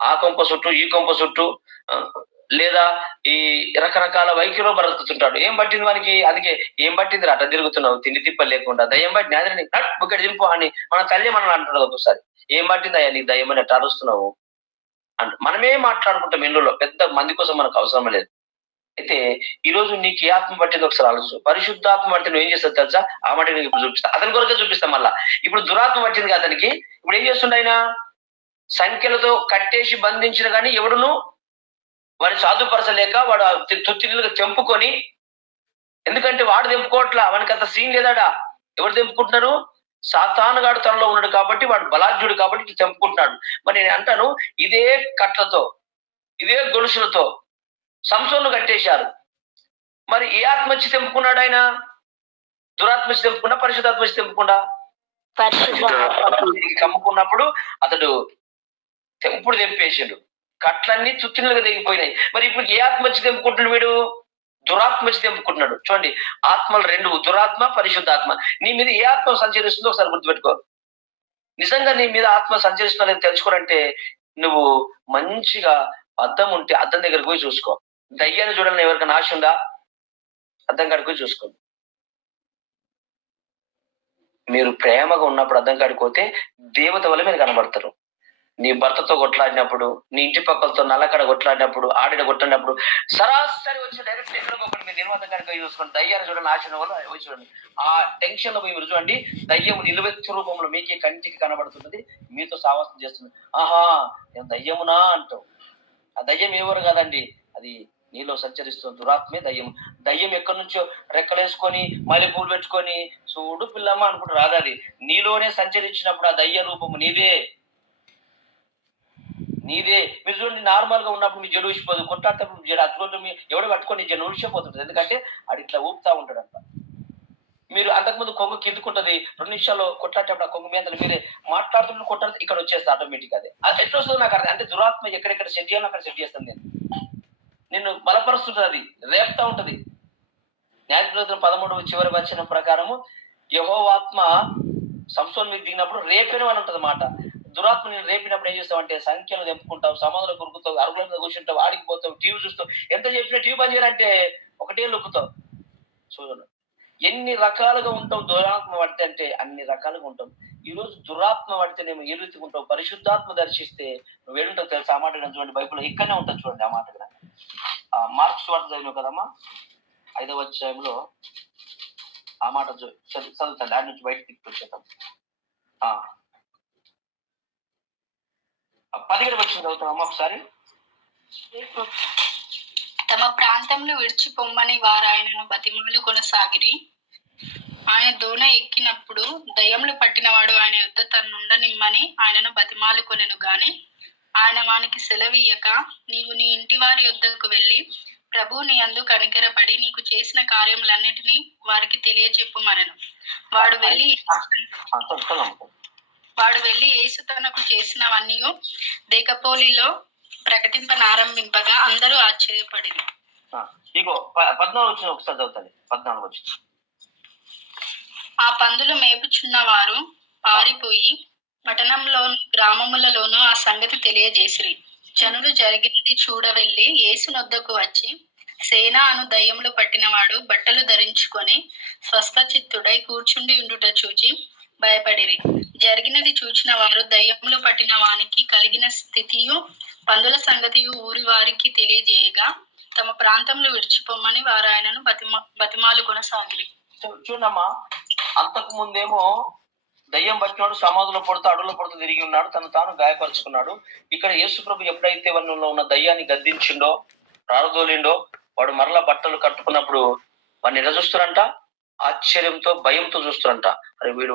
ఆ కొంప చుట్టూ ఈ కొంప చుట్టూ, లేదా ఈ రకరకాల వైఖరిలో బ్రతుకుతుంటాడు. ఏం పట్టింది వానికి? అందుకే ఏం పట్టింది అట్లా తిరుగుతున్నావు తిండి తిప్పలు లేకుండా, దయ్యం పట్టి నాదిని ఇక్కడ దింపు అని మన తల్లి మనం అంటున్నది ఒకసారి. ఏం పట్టింది అయ్యా నీకు దయ్యం అని ఎట్లా అరుస్తున్నావు అంట. మనమే మాట్లాడుకుంటాం ఇళ్ళలో, పెద్ద మంది కోసం మనకు అవసరం లేదు. అయితే ఈ రోజు నీకు ఏ ఆత్మ పట్టింది ఒకసారి ఆలోచన. పరిశుద్ధాత్మ పట్టి నువ్వు ఏం చేస్తావు తెలుసా? ఆ మాట నీకు ఇప్పుడు చూపిస్తా, అతని కొరకే చూపిస్తా. మళ్ళా ఇప్పుడు దురాత్మ పట్టింది అతనికి. ఇప్పుడు ఏం చేస్తుండ ఆయన? సంఖ్యలతో కట్టేసి బంధించిన కానీ ఎవడును వాడిని సాధుపరచలేక వాడు తుత్తిలుగా తెంపుకొని, ఎందుకంటే వాడు తెంపుకోవట్లా, వానికి అంత సీన్ లేదాడా. ఎవరు తెంపుకుంటున్నారు? సాతానుగాడు తనలో ఉన్నాడు కాబట్టి, వాడు బలాఢ్యుడు కాబట్టి తెంపుకుంటున్నాడు. మరి నేను అంటాను, ఇదే కట్లతో ఇదే గొలుసులతో సంసోన్ను కట్టేశారు. మరి ఏ ఆత్మ వచ్చి తెంపుకున్నాడు ఆయన? దురాత్మ వచ్చి తెంపుకున్నా, పరిశుద్ధాత్మ వచ్చి తెంపుకుండా? కమ్ముకున్నప్పుడు అతడు తెంపుడు తెంపేసాడు, కట్లన్నీ తుత్తినలుగా తెగిపోయినాయి. మరి ఇప్పుడు ఏ ఆత్మ వచ్చి తెంపుకుంటున్నాడు? వీడు దురాత్మ వచ్చి తెంపుకుంటున్నాడు. చూడండి, ఆత్మలు రెండు, దురాత్మ, పరిశుద్ధాత్మ. నీ మీద ఏ ఆత్మ సంచరిస్తుందో ఒకసారి గుర్తుపెట్టుకో. నిజంగా నీ మీద ఆత్మ సంచరిస్తుందో తెలుసుకోవాలంటే నువ్వు మంచిగా అద్దం ఉంటే అద్దం దగ్గరకు పోయి చూసుకో. దయ్యాన్ని చూడాలని ఎవరికైనా ఆశ ఉందా? అద్దం కాడికి పోయి చూసుకోండి. మీరు ప్రేమగా ఉన్నప్పుడు అద్దం కాడికి పోతే దేవత వల్ల మీరు కనబడతారు. నీ భర్తతో కొట్లాడినప్పుడు, నీ ఇంటి పక్కలతో నల్లకడ కొట్లాడినప్పుడు, ఆడిన కొట్టినప్పుడు సరాసరి వచ్చి డైరెక్ట్ ఎక్కడికి ఒకటి మీరు నిర్మాతం కాడికి చూసుకోండి. దయ్యాన్ని చూడండి, ఆశ వల్ల పోయి చూడండి. ఆ టెన్షన్ లో పోయి మీరు చూడండి, దయ్యం నిలువెత్తు రూపంలో మీకే కంటికి కనబడుతున్నది, మీతో సావాసం చేస్తుంది. ఆహా నేను దయ్యమునా అంటావు. ఆ దయ్యం ఎవరు కాదండి, అది నీలో సంచరిస్తున్న దురాత్మే దయ్యం. దయ్యం ఎక్కడి నుంచో రెక్కలేసుకొని మళ్ళీ పూలు పెట్టుకొని చూడు పిల్లమ్మ అనుకుంటూ రాదు. అది నీలోనే సంచరించినప్పుడు ఆ దయ్య రూపము నీదే. మీరు చూడండి, నార్మల్ గా ఉన్నప్పుడు మీ జడు ఊసిపోదు, కొట్టాడేటప్పుడు జడు అట్లా ఎవడో పట్టుకొని జడు ఊసిపోతుంటది. ఎందుకంటే అది ఇట్లా ఊపుతా ఉంటాడంట. మీరు అంతకుముందు కొంగు కిందుకుంటది, 2 నిమిషాల్లో కొట్లాడేటప్పుడు ఆ కొంగు మీద మీరే మాట్లాడుతున్న కొట్టాడు ఇక్కడ వచ్చేస్తా ఆటోమేటిక్. అది ఎట్లా వస్తుందో నాకు అర్థం. అంటే దురాత్మ ఎక్కడెక్కడ సెట్ చేయాలో అక్కడ సెట్ చేస్తాను నిన్ను బలపరుస్తుంటది, అది రేపుతా ఉంటది. న్యాయప్రవృత్తులు 13 చివరి వచనం ప్రకారము యెహోవాత్మ సంసోను మీద దిగినప్పుడు రేపెను అని ఉంటది మాట. దురాత్మ నేను రేపినప్పుడు ఏం చేస్తావు అంటే సంఖ్యలు తెంపుకుంటావు, సమాధులు కొరుకుతావు, అరుగుల మీద కూర్చుంటావు, ఆడికి పోతావు, టీవీ చూస్తావు. ఎంత చెప్పినా టీవీ పని చేయాలంటే ఒకటే లొక్కుతావు. చూడండి ఎన్ని రకాలుగా ఉంటావు. దురాత్మ పడితే అంటే అన్ని రకాలుగా ఉంటావు. ఈ రోజు దురాత్మ పడితేనేమో ఏ రీతిగా ఉంటావు. పరిశుద్ధాత్మ దర్శిస్తే నువ్వు ఏడుంటావు తెలుసు. ఆ మాట చూడండి, బైబిల్లో ఇక్కడనే ఉంటుంది చూడండి ఆ మాట. మార్క్స్ వార్త చదివినావు కదమ్మా, 5వ అధ్యాయంలో ఆ మాట చదువుతాను, దాని నుంచి బయటకు తీసుకొచ్చేద్దాం. 17వ వచనం చదువుతామమ్మా ఒకసారి. తమ ప్రాంతంలో విడిచిపొమ్మని వారు ఆయనను బతిమాలు కొనసాగిరి. ఆయన దోణ ఎక్కినప్పుడు దయ్యములు పట్టినవాడు ఆయన యుద్ధ తన్నుండనిమ్మని ఆయనను బతిమాలు కొనెను గాని ఆయన వానికి సెలవీయక, నీవు నీ ఇంటి వారి యుద్ధకు వెళ్ళి ప్రభు నీ అందు కనికరపడి నీకు చేసిన కార్యములన్నిటినీ వారికి తెలియచెప్పుమనెను. వాడు వెళ్ళి యేసు తనకు చేసినవన్నీ దేకపోలిలో ప్రకటింపనారంభింపగా అందరూ ఆశ్చర్యపడింది. ఇగో 14 వచనం ఒకసారి చదువుతాను. 14 వచనం. ఆ పందులు మేపుచున్న వారు పారిపోయి పట్టణంలోను గ్రామములలోనూ ఆ సంగతి తెలియజేసిరి. జనులు జరిగినది చూడవెళ్ళి యేసునొద్దకు వచ్చి, సేనా అను దయ్యములు పట్టినవాడు బట్టలు ధరించుకొని స్వస్థచిత్తుడై కూర్చుండి ఉండుట చూచి భయపడిరి. జరిగినది చూచిన వారు దయ్యములు పట్టిన వానికి కలిగిన స్థితియు పందుల సంగతియు ఊరి వారికి తెలియజేయగా తమ ప్రాంతంలో విడిచిపోమని వారు ఆయనను బతిమాలు కొనసాగిరి. చూడమ్మా, అంతకు ముందేమో దయ్యం పట్టినోడు సమాధిలో పడుతూ అడవుల్లో పడుతూ తిరిగి ఉన్నాడు, తను తాను గాయపరుచుకున్నాడు. ఇక్కడ యేసు ప్రభు ఎప్పుడైతే వానిలో ఉన్న దయ్యాన్ని గద్దించిండో, ప్రారదోలిండో, వాడు మరలా బట్టలు కట్టుకున్నప్పుడు వాడిని ఎలా చూస్తారంట? ఆశ్చర్యంతో, భయంతో చూస్తారంట. అరే వీడు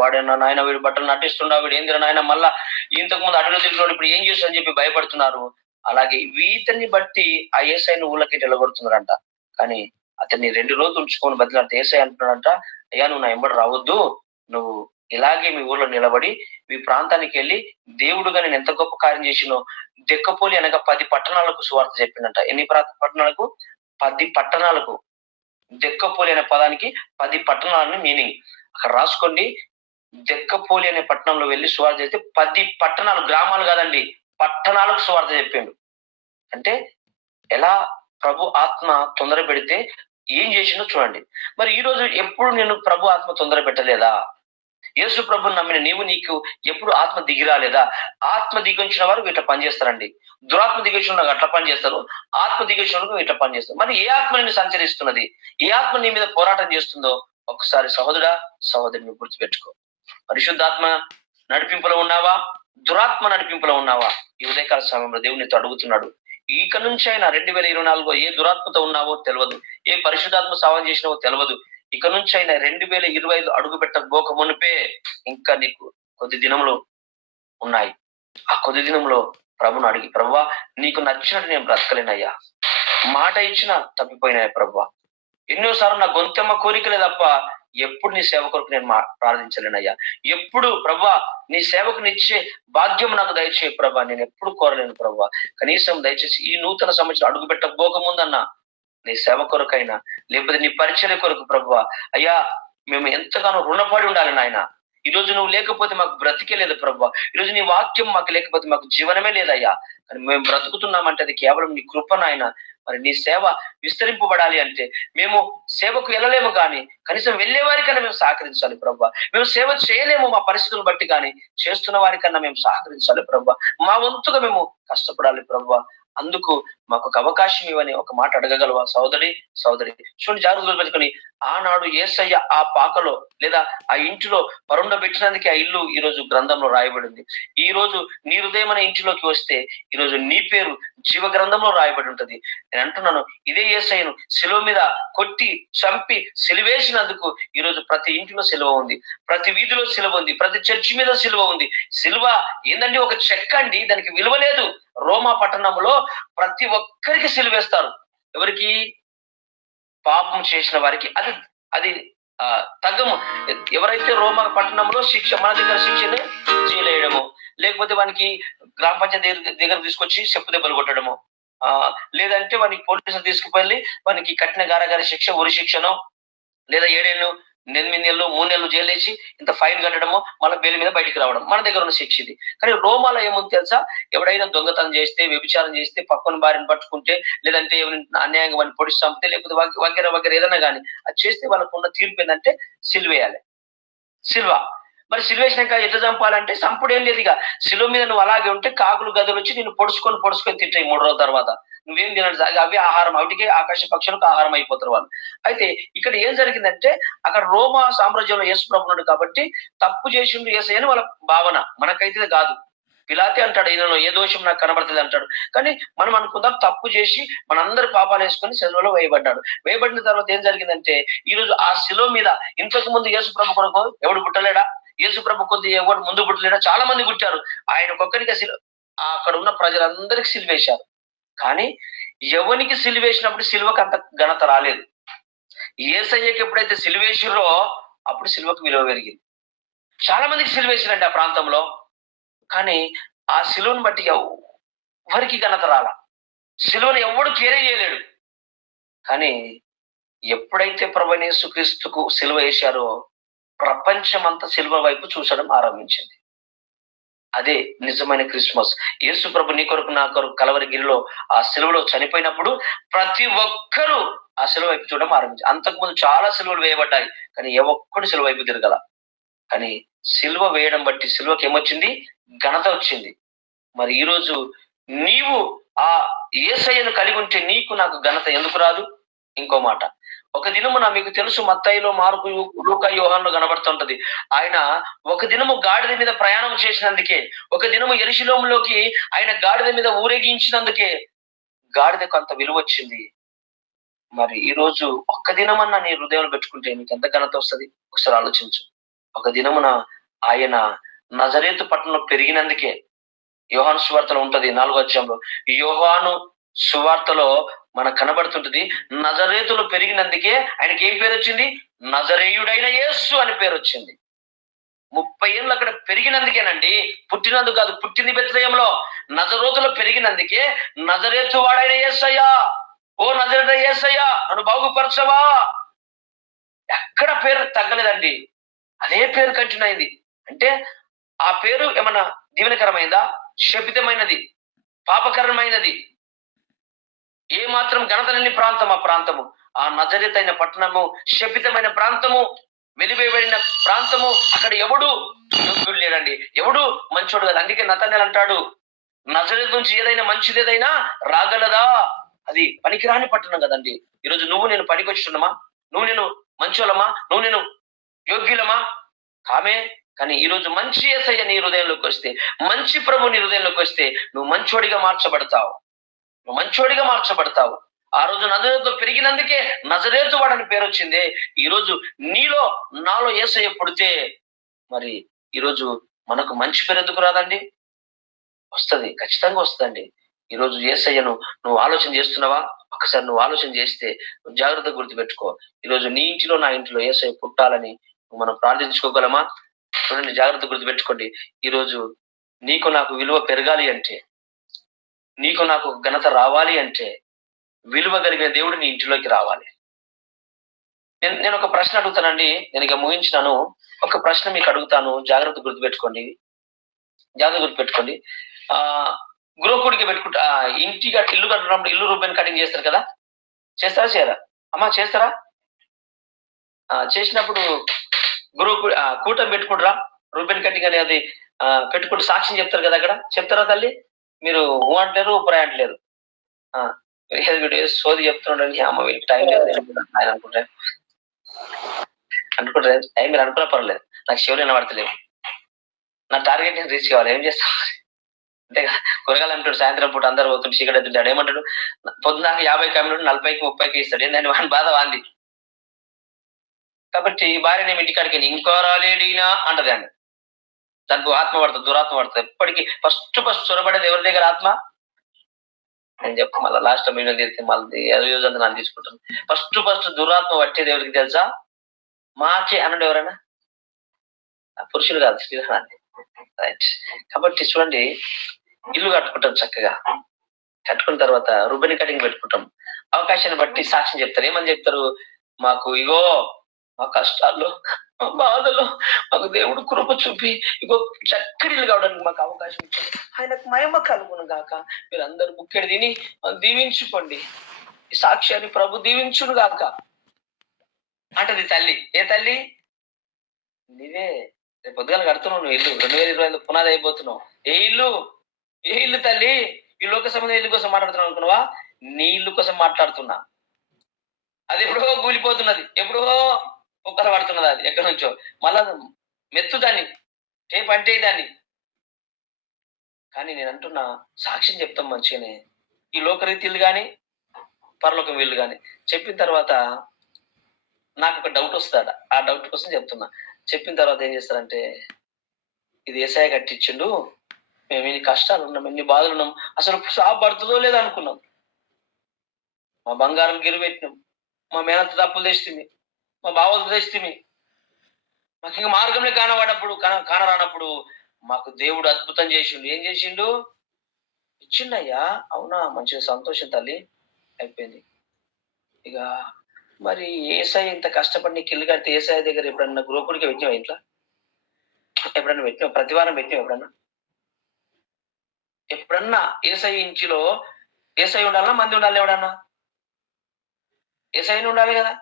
వాడేనా నాయన, వీడు బట్టలు నటిస్తున్నా, వీడు ఏందిరా నాయన, మళ్ళా ఇంతకు ముందు అడవిలో తిరిగినోడు ఇప్పుడు ఏం చేస్తా అని చెప్పి భయపడుతున్నారు. అలాగే వీటిని బట్టి ఆ యేసయ్యను ఊళ్ళకి వెళ్ళగొడుతున్నారంట. కానీ అతన్ని 2 రోజులు ఉంచుకొని బతిలాడితే యేసయ్య అంటున్నాడంట, అయ్యా నువ్వు నా ఎంబడి రావద్దు, నువ్వు ఇలాగే మీ ఊర్లో నిలబడి మీ ప్రాంతానికి వెళ్ళి దేవుడుగా నేను ఎంత గొప్ప కార్యం చేసినో దెక్కపోలి అనగా 10 పట్టణాలకు సువార్త చెప్పిందంట. ఎన్ని పట్టణాలకు? 10 పట్టణాలకు. దెక్కపోలి అనే పదానికి 10 పట్టణాలని మీనింగ్. అక్కడ రాసుకోండి. దెక్కపోలి అనే పట్టణంలో వెళ్ళి సువార్త చేస్తే 10 పట్టణాలు, గ్రామాలు కాదండి, పట్టణాలకు సువార్త చెప్పిండు. అంటే ఎలా ప్రభు ఆత్మ తొందర పెడితే ఏం చేసిందో చూడండి. మరి ఈ రోజు ఎప్పుడు నేను ప్రభు ఆత్మ తొందర పెట్టలేదా? యేసు ప్రభుని నమ్మిన నీకు ఎప్పుడు ఆత్మ దిగి రాలేదా? ఆత్మ దిగొచ్చిన వారు ఇట్లా పనిచేస్తారండి. దురాత్మ దిగొచ్చిన వారు అట్లా పనిచేస్తారు, ఆత్మ దిగొచ్చిన వారు ఇట్లా పనిచేస్తారు. మరి ఏ ఆత్మ నిన్ను సంచరిస్తున్నది, ఏ ఆత్మ నీ మీద పోరాటం చేస్తుందో ఒకసారి సహోదరా సహోదరిని గుర్తుపెట్టుకో. పరిశుద్ధాత్మ నడిపింపులో ఉన్నావా, దురాత్మ నడిపింపులో ఉన్నావా? ఈ ఉదయకాల సమయంలో దేవుడు నీతో అడుగుతున్నాడు. ఇక నుంచి అయినా 2024 ఏ దురాత్మతో ఉన్నావో తెలియదు, ఏ పరిశుద్ధాత్మ సావం చేసినావో తెలియదు. ఇక నుంచి అయినా 2025 అడుగు పెట్టబోక మునిపే ఇంకా నీకు కొద్ది దినములు ఉన్నాయి. ఆ కొద్ది దినంలో ప్రభుని అడిగి, ప్రభువా నీకు నచ్చినట్టు నేను బ్రతకలేనయ్యా, మాట ఇచ్చినా తప్పిపోయినాయి ప్రభువా, ఎన్నోసార్లు నా గొంతెమ్మ కోరికలే తప్ప ఎప్పుడు నీ సేవ కొరకు నేను ప్రార్థించలేనయ్యా, ఎప్పుడు ప్రభువా నీ సేవకునిచ్చే భాగ్యం నాకు దయచేయి ప్రభా, నేను ఎప్పుడు కోరలేను ప్రభువా, కనీసం దయచేసి ఈ నూతన సంవత్సరం అడుగు పెట్టబోక ముందన్నా నీ సేవ కొరకైనా లేకపోతే నీ పరిచర్య కొరకు ప్రభువా, అయ్యా మేము ఎంతగానో రుణపడి ఉండాలి నాయన. ఈ రోజు నువ్వు లేకపోతే మాకు బ్రతికే లేదు ప్రభువా, ఈరోజు నీ వాక్యం మాకు లేకపోతే మాకు జీవనమే లేదయ్యా. కానీ మేము బ్రతుకుతున్నామంటే అది కేవలం నీ కృప నాయన. మరి నీ సేవ విస్తరింపబడాలి అంటే మేము సేవకు వెళ్ళలేము, కానీ కనీసం వెళ్ళే వారికన్నా మేము సహకరించాలి ప్రభువా. మేము సేవ చేయలేము మా పరిస్థితులను బట్టి, కానీ చేస్తున్న వారికన్నా మేము సహకరించాలి ప్రభువా. మా వంతుగా మేము కష్టపడాలి ప్రభువా. అందుకు మాకు ఒక అవకాశం ఇవ్వని ఒక మాట అడగగలవా సోదరి సోదరి? చూడండి, జాగ్రత్తలు పెట్టుకొని ఆనాడు యేసయ్య ఆ పాకలో లేదా ఆ ఇంటిలో పరుండబెట్టినందుకే ఆ ఇల్లు ఈ రోజు గ్రంథంలో రాయబడింది. ఈ రోజు నీ హృదయం అనే ఇంటిలోకి వస్తే ఈ రోజు నీ పేరు జీవ గ్రంథంలో రాయబడి ఉంటది. నేను అంటున్నాను, ఇదే యేసయ్యను శిలువ మీద కొట్టి చంపి సిలువేసినందుకు ఈ రోజు ప్రతి ఇంటిలో సిలువ ఉంది, ప్రతి వీధిలో సిలువ ఉంది, ప్రతి చర్చి మీద సిలువ ఉంది. సిలువ ఏందండి? ఒక చెక్క అండి, దానికి విలువ లేదు. రోమా పట్టణంలో ప్రతి ఒక్కరికి సిలువేస్తారు. ఎవరికి? పాపం చేసిన వారికి. అది అది తగ్గము. ఎవరైతే రోమా పట్టణంలో శిక్ష, మన దగ్గర శిక్షని చేయలేయడము, లేకపోతే వానికి గ్రామ పంచాయతీ దగ్గర తీసుకొచ్చి చెప్పు దెబ్బలు కొట్టడము, లేదంటే వానికి పోలీసులు తీసుకుపోయి వానికి కఠిన గారాగారి శిక్ష, ఉరి శిక్షను, లేదా 7 ఏళ్ళు, 8 నెలలు, 3 నెలలు జైలు వేసి ఇంత ఫైన్ కట్టడము, మళ్ళీ బెయిల్ మీద బయటికి రావడం మన దగ్గర ఉన్న శిక్ష ఇది. కానీ రోమాలో ఏముంది తెలుసా? ఎవడైనా దొంగతనం చేస్తే, వ్యభిచారం చేస్తే, పక్కన భార్యను పట్టుకుంటే, లేదంటే అన్యాయంగా వాడిని పొడిచి చంపితే, లేకపోతే వగేర వగేర ఏదైనా కానీ అది చేస్తే వాళ్ళకు ఉన్న తీర్పు ఏంటంటే సిలువేయాలి. సిల్వ. మరి సిలువేసినాక ఎట్లా చంపాలంటే చంపుడు ఏం లేదు. ఇక సిలువ మీద నువ్వు అలాగే ఉంటే కాకులు గదులు వచ్చి నిన్ను పొడుచుకొని తింటాయి 3 రోజుల తర్వాత. నువ్వేం తినడు, అవి ఆహారం, వాటికే ఆకాశ పక్షులకు ఆహారం అయిపోతారు వాళ్ళు. అయితే ఇక్కడ ఏం జరిగిందంటే అక్కడ రోమా సామ్రాజ్యంలో యేసు ప్రభు ఉన్నాడు కాబట్టి తప్పు చేసిండు యేసయ్య అని వాళ్ళ భావన. మనకైతే కాదు. పిలాతే అంటాడు, ఈయనలో ఏ దోషం నాకు కనబడుతుంది అంటాడు. కానీ మనం అనుకుందాం, తప్పు చేసి మనందరి పాపాలు వేసుకొని సిలువలో వేయబడ్డాడు. వేయబడిన తర్వాత ఏం జరిగిందంటే ఈ రోజు ఆ శిలువ మీద ఇంతకు ముందు యేసు ప్రభు కొరకు ఎవడు పుట్టలేడా? యేసు ప్రభు కొద్ది ఎవడు ముందు పుట్టలేడా? చాలా మంది పుట్టారు. ఆయనకొక్కరికి అక్కడ ఉన్న ప్రజలందరికీ సిలువేశారు. కానీ ఎవనికి సిలువేసినప్పుడు సిలువకు అంత ఘనత రాలేదు. యేసయ్యకి ఎప్పుడైతే సిలువేసిరో అప్పుడు సిలువకు విలువ పెరిగింది. చాలా మందికి సిలువేసిరండి ఆ ప్రాంతంలో, కానీ ఆ సిలువను బట్టి ఎవరికి ఘనత రాలా. సిలువను ఎవడు కేరే చేయలేడు. కానీ ఎప్పుడైతే ప్రభువైన యేసుక్రీస్తుకు సిలువ వేశారో ప్రపంచం అంతా సిలువ వైపు చూసడం ఆరంభించింది. అదే నిజమైన క్రిస్మస్. యేసు ప్రభు నీ కొరకు నా కొరకు కలవరిగిరిలో ఆ సిలువలో చనిపోయినప్పుడు ప్రతి ఒక్కరూ ఆ సిలువ వైపు చూడడం ఆరంభించారు. అంతకుముందు చాలా సిలువలు వేయబడ్డాయి, కానీ ఏ ఒక్కడు సిలువ వైపు తిరగల. కానీ సిలువ వేయడం బట్టి సిలువకి ఏమొచ్చింది? ఘనత వచ్చింది. మరి ఈరోజు నీవు ఆ యేసయ్యను కలిగి ఉంటే నీకు నాకు ఘనత ఎందుకు రాదు? ఇంకో మాట, ఒక దినమున మీకు తెలుసు మత్తయిలో, మార్కు, లూకా, యోహానులో కనబడుతుంటది. ఆయన ఒక దినము గాడిద మీద ప్రయాణం చేసినందుకే, ఒక దినము యెరూషలేములోకి ఆయన గాడిద మీద ఊరేగించినందుకే గాడిదకు అంత విలువొచ్చింది. మరి ఈ రోజు ఒక్క దినమన్నా నీ హృదయంలో పెట్టుకుంటే నీకెంత ఘనత వస్తది? ఒకసారి ఆలోచించు. ఒక దినమున ఆయన నజరేతు పట్టణంలో పెరిగినందుకే, యోహాను సువార్తలో ఉంటది 4వ అధ్యాయంలో. యోహాను సువార్తలో మనకు కనబడుతుంటది. నజరేతులో పెరిగినందుకే ఆయనకి ఏం పేరొచ్చింది? నజరేయుడైన యేసు అని పేరొచ్చింది. 30 ఏళ్ళు అక్కడ పెరిగినందుకేనండి. పుట్టినందుకు కాదు. పుట్టింది బెత్లెహేములో. నజరేతులో పెరిగినందుకే నజరేతు వాడైన యేసయ్య, ఓ నజరేయుడైన యేసయ్య నన్ను బాగుపరచవా, ఎక్కడ పేరు తగ్గలేదండి. అదే పేరు కంటిన్యూ అయింది. అంటే ఆ పేరు ఏమన్నా దీవెనకరమైందా? శపితమైనది, పాపకరమైనది. ఏ మాత్రం ఘనత లేని ప్రాంతం ఆ ప్రాంతము. ఆ నజరేతు అయిన పట్టణము శపితమైన ప్రాంతము, వెలివేయబడిన ప్రాంతము. అక్కడ ఎవడు యోగ్యుడు లేడండి, ఎవడు మంచోడు కాదు. అందుకే నతనేలు అంటాడు, నజరేతు నుంచి ఏదైనా మంచిది ఏదైనా రాగలదా? అది పనికిరాని పట్టణం కదండి. ఈరోజు నువ్వు నేను పనికొచ్చున్నామా? నువ్వు నేను మంచోళ్ళమా? నువ్వు నేను యోగ్యులమా? కామే. కానీ ఈరోజు మంచి యేసయ్య నీ హృదయంలోకి వస్తే, మంచి ప్రభు నీ హృదయంలోకి వస్తే నువ్వు మంచోడిగా మార్చబడతావు. నువ్వు మంచోడిగా మార్చబడతావు. ఆ రోజు నజరేతులో పెరిగినందుకే నజరేతు వాడని పేరు వచ్చింది. ఈ రోజు నీలో నాలో యేసయ్య పుడితే మరి ఈరోజు మనకు మంచి పేరు ఎందుకు రాదండి? వస్తది, ఖచ్చితంగా వస్తుందండి. ఈరోజు యేసయ్యను నువ్వు ఆలోచన చేస్తున్నావా? ఒకసారి నువ్వు ఆలోచన చేస్తే నువ్వు జాగ్రత్తగా గుర్తుపెట్టుకో. ఈరోజు నీ ఇంటిలో నా ఇంటిలో యేసయ్య పుట్టాలని మనం ప్రార్థించుకోగలమా? చూడండి, జాగ్రత్త గుర్తుపెట్టుకోండి. ఈరోజు నీకు నాకు విలువ పెరగాలి అంటే, నీకు నాకు ఘనత రావాలి అంటే, విలువ కలిగిన దేవుడు నీ ఇంటిలోకి రావాలి. నేను ఒక ప్రశ్న అడుగుతానండి. నేను ఇక ముగించినాను. ఒక ప్రశ్న మీకు అడుగుతాను, జాగ్రత్త గుర్తుపెట్టుకోండి. జాగ్రత్త గుర్తుపెట్టుకోండి. ఆ గృహకుడికి పెట్టుకుంటా, ఇల్లు కట్టుకున్నప్పుడు ఇల్లు రూపాయలు కటింగ్ చేస్తారు కదా, చేస్తారా చేయరా? అమ్మా చేస్తారా? చేసినప్పుడు కూటమి పెట్టుకుంటారా? రూపాయలు కటింగ్ అనేది పెట్టుకుంటూ సాక్ష్యం చెప్తారు కదా అక్కడ. చెప్తారా తల్లి? మీరు ఊ అంటారు, ఊపరా అంటలేరు. వీడు సోది చెప్తున్నాడు, అమ్మ వీళ్ళకి టైం లేదు ఆయన అనుకుంటారు. మీరు అనుకున్నా పర్లేదు, నాకు శివులు వినబడతలేవు, నా టార్గెట్ నేను రీచ్ కావాలి, ఏం చేస్తా? అంతే కదా. కూరగాయలు అంటాడు, సాయంత్రం పూట అందరు పోతుంటే చీకటి ఎత్తుంటాడు, ఏమంటాడు? పొద్దున్నాక 50 కమ్మినట్టు 40కి 30కి ఇస్తాడు. ఏంటంటే వాని బాధ వాంది. కాబట్టి భార్య నేను ఇంటికాడికి ఇంకో రాలేడినా అంటది అండి. దానికి ఆత్మ పడుతుంది, దురాత్మ పడుతుంది. ఎప్పటికీ ఫస్ట్ చొరబడేది ఎవరి దగ్గర ఆత్మ? నేను చెప్పు మళ్ళీ లాస్ట్ మీడియా తీరితే మళ్ళీ యూజ్ అంతా నన్ను తీసుకుంటాను. ఫస్ట్ దురాత్మ పట్టేది ఎవరికి తెలుసా? మాకే అన్నాడు ఎవరైనా? పురుషులు కాదు, స్త్రీలు. రైట్. కాబట్టి చూడండి, ఇల్లు కట్టుకుంటాం చక్కగా. కట్టుకున్న తర్వాత రుబ్బెన్ కటింగ్ పెట్టుకుంటాం. అవకాశాన్ని బట్టి సాక్ష్యం చెప్తారు. ఏమని చెప్తారు? మాకు ఇగో మా కష్టాల్లో, మా బాధలో మాకు దేవుడు కృప చూపి ఇగో చక్కటి ఇల్లు కావడానికి మాకు అవకాశం ఇచ్చాడు. ఆయనకు మహిమ కలుగును గాక. మీరందరూ బుక్కెడు తిని దీవించుకోండి. ఈ సాక్ష్యాన్ని ప్రభు దీవించును గాక అంటది తల్లి. ఏ తల్లి? నీవే. రేపు పొద్దుగాల కడుతున్నావు నువ్వు ఇల్లు, 2025 పునాది అయిపోతున్నావు. ఏ ఇల్లు? ఏ ఇల్లు తల్లి? ఈ లోక సంబంధం ఇల్లు కోసం మాట్లాడుతున్నావు అనుకున్నావా? నీ ఇల్లు కోసం మాట్లాడుతున్నా. అది ఎప్పుడో కూలిపోతున్నది, ఎప్పుడో కుక్కర పడుతున్నది. అది ఎక్కడి నుంచో మళ్ళా మెత్తు దాన్ని, రేపు అంటే దాన్ని. కానీ నేను అంటున్నా, సాక్ష్యం చెప్తాం మంచిగానే. ఈ లోకరీతిలు కానీ పరలోకం వీళ్ళు కానీ చెప్పిన తర్వాత నాకు ఒక డౌట్ వస్తాడ. ఆ డౌట్ కోసం చెప్తున్నా. చెప్పిన తర్వాత ఏం చేస్తారంటే, ఇది యేసయ్య కట్టించిండు, మేము ఇన్ని కష్టాలు ఉన్నాం, ఎన్ని బాధలు ఉన్నాం, అసలు షాప్ పడుతుందో లేదో అనుకున్నాం. మా బంగారం గిరి పెట్టినాం, మా మేనత్త తప్పులు తెస్తుంది, మా బావలు తెస్తుంది. మాకు ఇంకా మార్గంలో కానరానప్పుడు మాకు దేవుడు అద్భుతం చేసిండు. ఏం చేసిండు? ఇచ్చిండయ్యా. అవునా, మంచిగా సంతోషం తల్లి. అయిపోయింది. ఇక మరి యేసయ్య ఇంత కష్టపడి నీకు ఇల్లు కడితే యేసయ్య దగ్గర ఎప్పుడన్నా గృహకుడికి పెట్టినావా? ఇంట్లో ఎప్పుడన్నా పెట్టినావు? ప్రతివారం పెట్టినావు ఎప్పుడన్నా? ఎప్పుడన్నా యేసయ్య ఇంటిలో యేసయ్య ఉండాలా, మంది ఉండాలి? ఎవడన్నా యేసయ్య ఉండాలి కదా.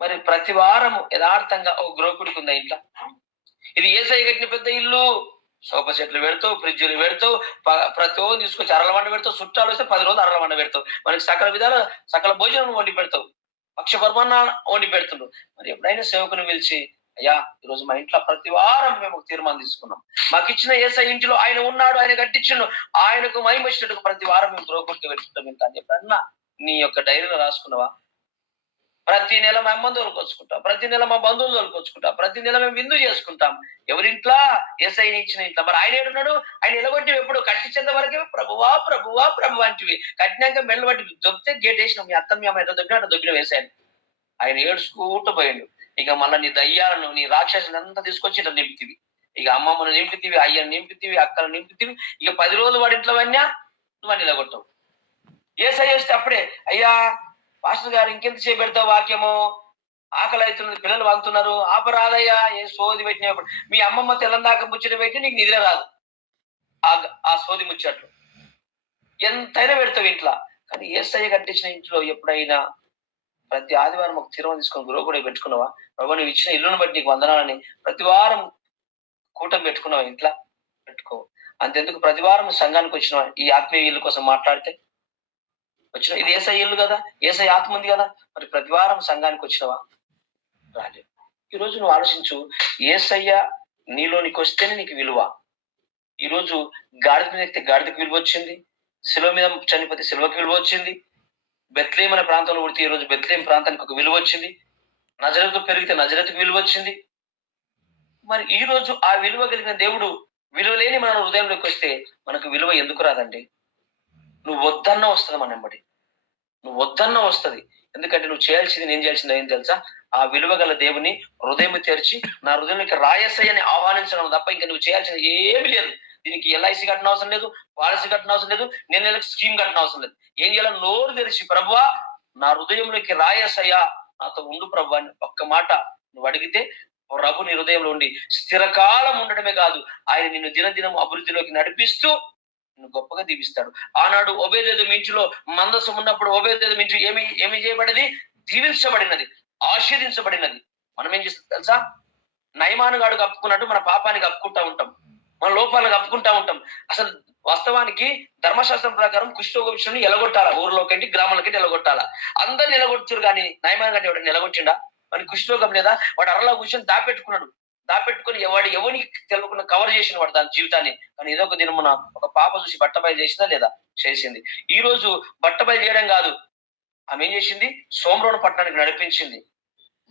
మరి ప్రతి వారము యథార్థంగా ఒక గృహకుడికి ఉందా ఇంట్లో? ఇది యేసయ్య కట్టిన పెద్ద ఇల్లు. సోఫా సెట్లు పెడతావు, ఫ్రిడ్జ్లు పెడతావు, ప్రతి రోజు తీసుకొచ్చి అరల వండ పెడతావు. చుట్టాలు వస్తే 10 రోజులు అరల వండ పెడతావు. మనకి సకల విధాలు సకల భోజనం వండి పెడతావు. పక్షపర్మన్న వండి పెడుతుండు. మరి ఎప్పుడైనా సేవకుని పిలిచి, అయ్యా ఈరోజు మా ఇంట్లో ప్రతి వారం మేము ఒక తీర్మానం తీసుకున్నాం, మాకు ఇచ్చిన యేసయ్య ఇంటిలో ఆయన ఉన్నాడు, ఆయన కట్టించిండు, ఆయనకు మహిమ వచ్చినట్టుగా ప్రతి వారం మేము ద్రోకొట్టి పెట్టుకుంటాం ఇంత అని చెప్పి నీ యొక్క డైరీలో రాసుకున్నావా? ప్రతి నెల మా అమ్మని తోలుకొచ్చుకుంటాం, ప్రతి నెల మా బంధువులు తోలుకొచ్చుకుంటాం, ప్రతి నెల మేము విందు చేసుకుంటాం. ఎవరింట్లా? యేసయ్య ఇచ్చిన ఇంట్లో. మరి ఆయన ఏడున్నాడు? ఆయన ఎలగొట్టి ఎప్పుడు కట్టించేంత వరకే ప్రభువా ప్రభువా ప్రభు అంటివి. కట్టినాక మెల్ల బట్టి దొబ్బితే గేట్ వేసినాం. మీ అత్త మీ అమ్మ ఎంత దొబ్బినా అట్లా దొబ్బిన వేసాను. ఆయన ఏడుచుకుంటూ పోయిండు. ఇక మళ్ళీ నీ దయ్యాలను నీ రాక్షసుని అంతా తీసుకొచ్చి ఇట్లా నింపుతీవి. ఇక అమ్మమ్మను నింపుతీవి, అయ్యను నింపుతీవి, అక్కను నింపుతీవి. ఇక 10 రోజులు వాడి ఇంట్లో వన్నా నువ్వు అని నిలగొట్టవు. యేసయ్య వస్తే అప్పుడే, అయ్యా పాస్టర్ గారు ఇంకెంతసేపు పెడతావు వాక్యము, ఆకలి అవుతున్నది, పిల్లలు వాగుతున్నారు, ఆపరాదయ్యా, ఏ సోది పెట్టినప్పుడు మీ అమ్మమ్మ తెల్లందాకా ముచ్చట పెట్టి నీకు నిద్ర రాదు ఆ సోది ముచ్చట్లు ఎంతైనా పెడతావు ఇంట్లో. కానీ యేసయ్య కట్టించిన ఇంట్లో ఎప్పుడైనా ప్రతి ఆదివారం ఒక తీర్మానం తీసుకొని గురువు కూడా పెట్టుకున్నావా? ప్రభు నువ్వు ఇచ్చిన ఇల్లును బట్టి నీకు వందనాలని ప్రతి వారం కూటమి పెట్టుకున్నావా? ఇంట్లో పెట్టుకో. అంతెందుకు ప్రతి వారం సంఘానికి వచ్చిన ఈ ఆత్మీయ ఇల్లు కోసం మాట్లాడితే వచ్చిన, ఇది యేసయ్య ఇల్లు కదా, యేసయ్య ఆత్మ ఉంది కదా, మరి ప్రతి వారం సంఘానికి వచ్చినవా? రాలేదు. ఈరోజు నువ్వు ఆలోచించు, యేసయ్య నీలోనికి వస్తేనే నీకు విలువ. ఈరోజు గాడిద మీద ఎక్కితే గాడిదకి విలువ వచ్చింది, శిలువ మీద చనిపోతే శిలువకి విలువ వచ్చింది, బెత్లెహేము అనే ప్రాంతంలో పుడితే ఈ రోజు బెత్లెహేము ప్రాంతానికి ఒక విలువ వచ్చింది, నజరేతు పెరిగితే నజరేతుకు విలువ వచ్చింది. మరి ఈ రోజు ఆ విలువ కలిగిన దేవుడు విలువ లేని మన హృదయంలోకి వస్తే మనకు విలువ ఎందుకు రాదండి? నువ్వు వద్దన్నా వస్తుంది మన వెంబడి, నువ్వు వద్దన్నా వస్తుంది. ఎందుకంటే నువ్వు చేయాల్సింది, నేను చేయాల్సింది ఏం తెలుసా? ఆ విలువ గల దేవుని హృదయం తెరిచి నా హృదయంలోకి రాయసయ్యని ఆహ్వానించడం తప్ప ఇంకా నువ్వు చేయాల్సింది ఏమి లేదు. దీనికి ఎల్ఐసి కట్టిన అవసరం లేదు, పాలసీ కట్టిన అవసరం లేదు, నేను నెలకు స్కీమ్ కట్టిన అవసరం లేదు. ఏం చేయాలో నోరు తెరిచి, ప్రభువా నా హృదయంలోకి రాయసయ్యా, నాతో ఉండు ప్రభు అని ఒక్క మాట నువ్వు అడిగితే ప్రభు నీ హృదయంలో ఉండి స్థిరకాలం ఉండడమే కాదు, ఆయన నిన్ను దినదినం అభివృద్ధిలోకి నడిపిస్తూ నిన్ను గొప్పగా దీవిస్తాడు. ఆనాడు ఓబేదెదోము ఇంటిలో మందసం ఉన్నప్పుడు ఓబేదెదోము ఇంటి ఏమి చేయబడింది? దీవించబడినది, ఆశీర్దించబడినది. మనం ఏం చేస్తాం తెలుసా? నయమాను గాడు కప్పుకున్నట్టు మన పాపాన్ని కప్పుకుంటా ఉంటాం, మన లోపాలను కప్పుకుంటా ఉంటాం. అసలు వాస్తవానికి ధర్మశాస్త్రం ప్రకారం కుష్ఠరోగ విషయాన్ని ఎలగొట్టాలా, ఊర్లోకి గ్రామాలకి ఎలగొట్టాలా. అందరిని ఎలగొచ్చారు, కానీ నయమాను గారిని ఎవడని ఎలగొచ్చిండా? మన కుష్ఠరోగం లేదా వాడు అరలా కూర్చొని దాపెట్టుకుని ఎవరికి తెలియకుండా కవర్ చేసిన వాడు దాని జీవితాన్ని. కానీ ఏదో ఒక దినమున ఒక పాప చూసి బట్టబయలు చేసిందా లేదా? చేసింది. ఈ రోజు బట్టబయలు చేయడం కాదు, ఆమె ఏం చేసింది? సోమరోణ పట్టణానికి నడిపించింది,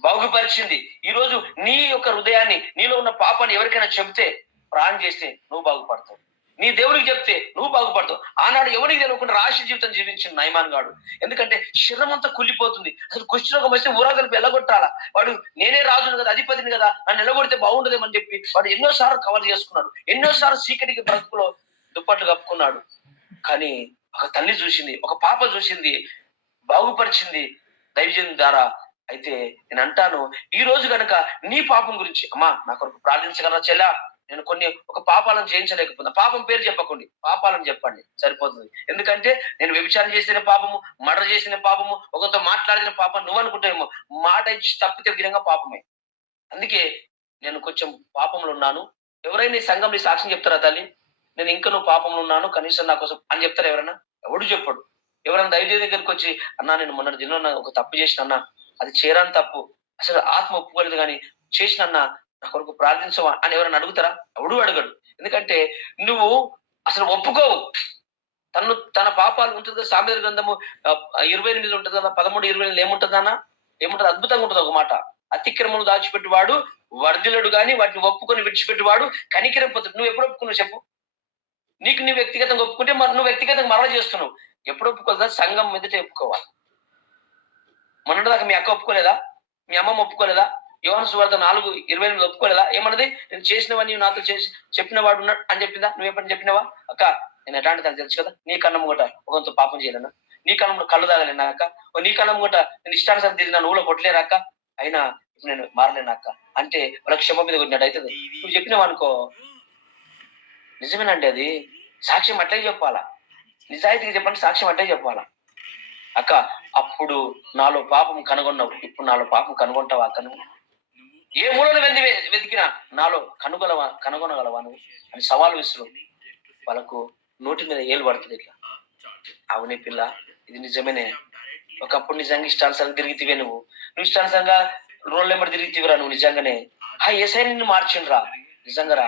బాగుపరిచింది. ఈ రోజు నీ యొక్క హృదయాన్ని, నీలో ఉన్న పాపాన్ని ఎవరికైనా చెబితే, ప్రాణం చేస్తే నువ్వు బాగుపడతావు, నీ దేవుడికి చెప్తే నువ్వు బాగుపడతావు. ఆనాడు ఎవరికి తెలియకుండా రాశి జీవితం జీవించిన నయమాన్ గాడు. ఎందుకంటే శరీరం అంతా కుళ్ళిపోతుంది. అసలు కుష్ఠరోగం వస్తే ఊరా కలిపి ఎల్లగొట్టాలా? వాడు నేనే రాజును కదా, అధిపతిని కదా, నన్ను ఎల్లగొడితే బాగుండదేమని చెప్పి వాడు ఎన్నోసార్లు కవర్ చేసుకున్నాడు, ఎన్నోసార్లు చీకటికి బ్రతుకులో దుప్పట్లు కప్పుకున్నాడు. కానీ ఒక తల్లి చూసింది, ఒక పాప చూసింది, బాగుపరిచింది దైవజన్ ద్వారా. అయితే నేను అంటాను, ఈ రోజు కనుక నీ పాపం గురించి, అమ్మా నా కొరకు ప్రార్థించగలరా చెల్లా, నేను ఒక పాపాలను జయించలేకపోతున్నా, పాపం పేరు చెప్పకండి, పాపాలను చెప్పండి సరిపోతుంది. ఎందుకంటే నేను వ్యభిచారం చేసిన పాపము, మర్డర్ చేసిన పాపము, ఒకరితో మాట్లాడిన పాపం నువ్వు అనుకుంటావేమో, మాట ఇచ్చి తప్పితే విధంగా పాపమే. అందుకే నేను కొంచెం పాపంలో ఉన్నాను. ఎవరైనా ఈ సంఘంలో సాక్ష్యం చెప్తారా తల్లి? నేను ఇంకా నువ్వు పాపంలో ఉన్నాను, కనీసం నా కోసం అని చెప్తారా ఎవరన్నా? ఎవడు చెప్పడు. ఎవరైనా దైవ దగ్గరికి వచ్చి, అన్నా నేను మొన్న దిన ఒక తప్పు చేసిన అన్నా, అది చేరాని తప్పు, అసలు ఆత్మ ఒప్పుకోలేదు కానీ చేసిన అన్నా, నా కొరకు ప్రార్థించవా అని ఎవరైనా అడుగుతారా? ఎవడు అడగడు. ఎందుకంటే నువ్వు అసలు ఒప్పుకోవు. తన పాపాలు ఉంటుంది కదా, సామెతల గ్రంథము 28 ఉంటుంది కదా, 13:28 ఏముంటుందన్నా? ఏముంటుంది? అద్భుతంగా ఉంటుంది ఒక మాట, అతిక్రమను దాచిపెట్టువాడు వర్ధిల్లుడు గాని వాటిని ఒప్పుకొని విడిచిపెట్టువాడు కనికరం పొందుతాడు. నువ్వు ఎప్పుడు ఒప్పుకున్నావు చెప్పు? నీకు నీ వ్యక్తిగతంగా ఒప్పుకుంటే నువ్వు వ్యక్తిగతంగా మరణ చేస్తున్నావు. ఎప్పుడు ఒప్పుకోదా? సంఘం మీదటే ఒప్పుకోవాలి. మొన్నటిదాకా మీ అక్క ఒప్పుకోలేదా? మీ అమ్మమ్మ ఒప్పుకోలేదా? యోహాను సువార్త 4:28 ఒప్పుకోలేదా? ఏమన్నది? నేను చేసినవన్నీ నాతో చేసి చెప్పిన వాడు ఉన్నాడు అని చెప్పిందా? నువ్వు ఎప్పుడు చెప్పినవా? అక్క నేను ఎట్లాంటి దాన్ని తెలుసు కదా, నీ కన్నం కూడా ఒకంతో పాపం చేయలేనా, నీ కన్నం కళ్ళు తాగలేనా అక్క, నీ కన్నం కూడా నేను ఇష్టానుసారం తిరిగిన నువ్వులో కొట్టలేరా అక్క, అయినా నేను మారలేనా అక్క అంటే వాళ్ళకి క్షమ మీద కొట్టినట్టు అవుతుంది. నువ్వు చెప్పినావు అనుకో, నిజమేనండి, అది సాక్ష్యం అట్లే చెప్పాలా, నిజాయితీగా చెప్పండి, సాక్ష్యం అట్లే చెప్పాలా. అక్క అప్పుడు నాలో పాపం కనుగొన్నావు, ఇప్పుడు నాలో పాపం కనుగొంటావా అక్క? నువ్వు ఏ మూలను వెతికినా నాలో కనుగొనగలవా నువ్వు అని సవాలు విసురు. వాళ్ళకు నోటి మీద ఏలు పడుతుంది ఇట్లా, అవునే పిల్ల, ఇది నిజమేనే, ఒకప్పుడు నిజంగా ఇష్టానుసారంగా తిరిగితివే నువ్వు ఇష్టానుసారంగా రోల్ నెంబర్ తిరిగితివిరా నువ్వు నిజంగానే ఏసై నిన్ను మార్చిండ్రా నిజంగా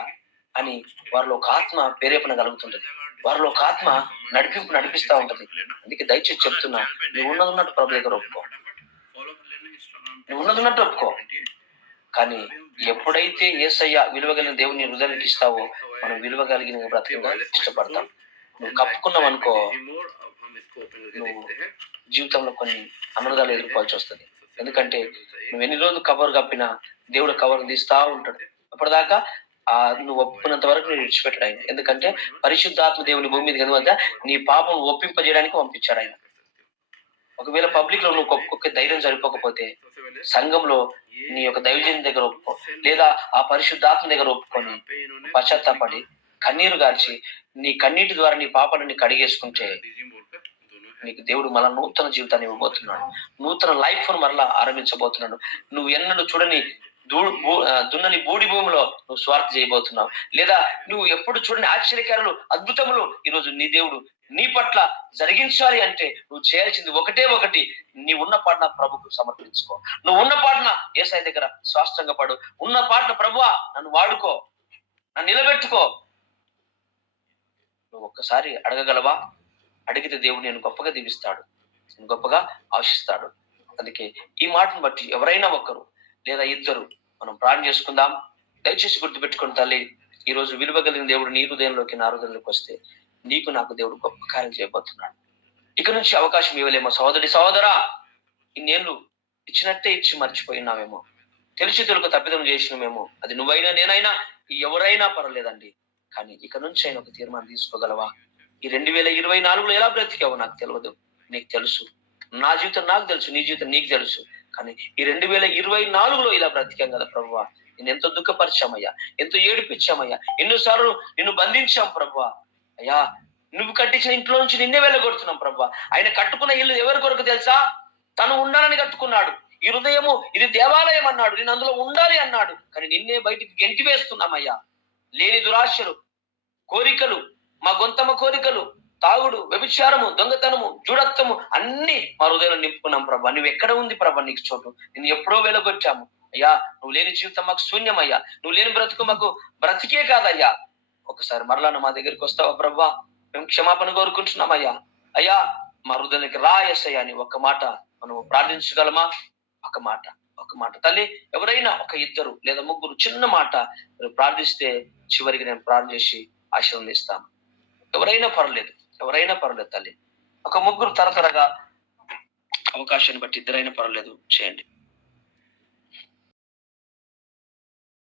అని వారిలో ఒక ఆత్మ ప్రేరేపణ కలుగుతుంటది, వారిలో ఒక ఆత్మ నడిపిస్తా ఉంటది. అందుకే దయచేసి చెప్తున్నా, నువ్వు ఉన్నట్టు ప్రభు దగ్గర ఒప్పుకో, నువ్వు ఉన్నట్టు ఒప్పుకో. కానీ ఎప్పుడైతే యేసయ్య విలువ కలిగిన దేవుని హృదయానికి ఇస్తావో మనం విలువ కలిగిన బ్రతకగా ఇష్టపడతాం. నువ్వు కప్పుకున్నావు అనుకో, నువ్వు జీవితంలో కొన్ని అనర్థాలు ఎదుర్కోవాల్సి వస్తుంది. ఎందుకంటే నువ్వు ఎన్ని రోజులు కవర్ కప్పినా దేవుడు కవర్ తీస్తా ఉంటాడు. అప్పటిదాకా నువ్వు ఒప్పుకున్నంత వరకు నేను విడిచిపెట్టాడు ఆయన. ఎందుకంటే పరిశుద్ధాత్మ దేవుని భూమి మీద కనుక నీ పాపం ఒప్పింపజేయడానికి పంపించాడు ఆయన. ఒకవేళ పబ్లిక్ లో నువ్వు ఒక్కొక్క ధైర్యం సరిపోకపోతే సంఘంలో నీ యొక్క దైవజన్ దగ్గర ఒప్పుకో, లేదా ఆ పరిశుద్ధాత్మ దగ్గర ఒప్పుకొని పశ్చాత్తాపడి కన్నీరు గార్చి నీ కన్నీటి ద్వారా నీ పాపాలని కడిగేసుకుంటే నీకు దేవుడు మళ్ళా నూతన జీవితాన్ని ఇవ్వబోతున్నాడు, నూతన లైఫ్ మరలా ఆరంభించబోతున్నాడు. నువ్వు ఎన్నడూ చూడని దున్నని బూడి భూమిలో నువ్వు స్వార్థ చేయబోతున్నావు, లేదా నువ్వు ఎప్పుడు చూడని ఆశ్చర్యకారులు అద్భుతములు ఈరోజు నీ దేవుడు నీ పట్ల జరిగించాలి అంటే నువ్వు చేయాల్సింది ఒకటి, నీ ఉన్న పాటన ప్రభుకు సమర్పించుకో. నువ్వు ఉన్న పాటన యేసయ్య దగ్గర సాష్టాంగ పడు. ఉన్న పాటన ప్రభువా నన్ను వాడుకో, నన్ను నిలబెట్టుకో. నువ్వు ఒక్కసారి అడగగలవా? అడిగితే దేవుడు నేను గొప్పగా దీవిస్తాడు, నేను గొప్పగా ఆశిస్తాడు. అందుకే ఈ మాటను బట్టి ఎవరైనా ఒకరు లేదా ఇద్దరు మనం ప్రార్థన చేసుకుందాం. దయచేసి గుర్తుపెట్టుకుని తల్లి, ఈ రోజు విలువ కలిగిన దేవుడు నీ హృదయంలోకి నా హృదయంలోకి వస్తే నీకు నాకు దేవుడు గొప్ప కార్యం చేయబోతున్నాడు. ఇక నుంచి అవకాశం ఇవ్వలేమో సహోదరా, ఇన్నేళ్ళు ఇచ్చినట్టే ఇచ్చి మర్చిపోయినామేమో, తెలిసి తెలుగు తప్పిదం చేసినామేమో, అది నువ్వైనా నేనైనా ఎవరైనా పర్వాలేదండి. కానీ ఇక నుంచి అయినా ఒక తీర్మానం తీసుకోగలవా? ఈ 2024లో ఎలా బ్రతికావో నాకు తెలియదు, నీకు తెలుసు. నా జీవితం నాకు తెలుసు, నీ జీవితం నీకు తెలుసు. కానీ ఈ 2024లో ఇలా బ్రతికాం కదా ప్రభువా, నేను ఎంతో దుఃఖపరిచామయ్యా, ఎంతో ఏడిపించామయ్యా, ఎన్నోసార్లు నిన్ను బంధించాం ప్రభువా. అయ్యా నువ్వు కట్టించిన ఇంట్లో నుంచి నిన్నే వెళ్ళగొడుతున్నాం ప్రభువా. ఆయన కట్టుకున్న ఇల్లు ఎవరి కొరకు తెలుసా? తను ఉండాలని కట్టుకున్నాడు. ఈ హృదయము ఇది దేవాలయం అన్నాడు, నేను అందులో ఉండాలి అన్నాడు. కానీ నిన్నే బయటికి గెంటి వేస్తున్నామయ్యా. లేని దురాశలు, కోరికలు, మా గొంతమ్మ కోరికలు, తాగుడు, వ్యభిచారము, దొంగతనము, జూడత్వము అన్ని మా హృదయంలో నింపుకున్నాం ప్రభా. నువ్వు ఎక్కడ ఉంది ప్రభా నీకు చోటు? నిన్ను ఎప్పుడో వెలగొచ్చాము అయ్యా. నువ్వు లేని జీవితం మాకు శూన్యమయ్యా, నువ్వు లేని బ్రతుకు మాకు బ్రతికే కాదయ్యా. ఒకసారి మరలా మా దగ్గరికి వస్తావా ప్రభా? మేము క్షమాపణ కోరుకుంటున్నామయ్యా. అయ్యా మా హృదయానికి రా యేసయ్యా అని ఒక్క మాట మనము ప్రార్థించగలమా? ఒక మాట తల్లి, ఎవరైనా ఒక ఇద్దరు లేదా ముగ్గురు చిన్న మాట ప్రార్థిస్తే చివరికి నేను ప్రార్థన చేసి ఆశీర్వదిస్తాను. ఎవరైనా పర్వాలేదు తల్లి. ఒక ముగ్గురు తరతరగా అవకాశాన్ని బట్టి ఇద్దరైనా పర్వాలేదు చేయండి.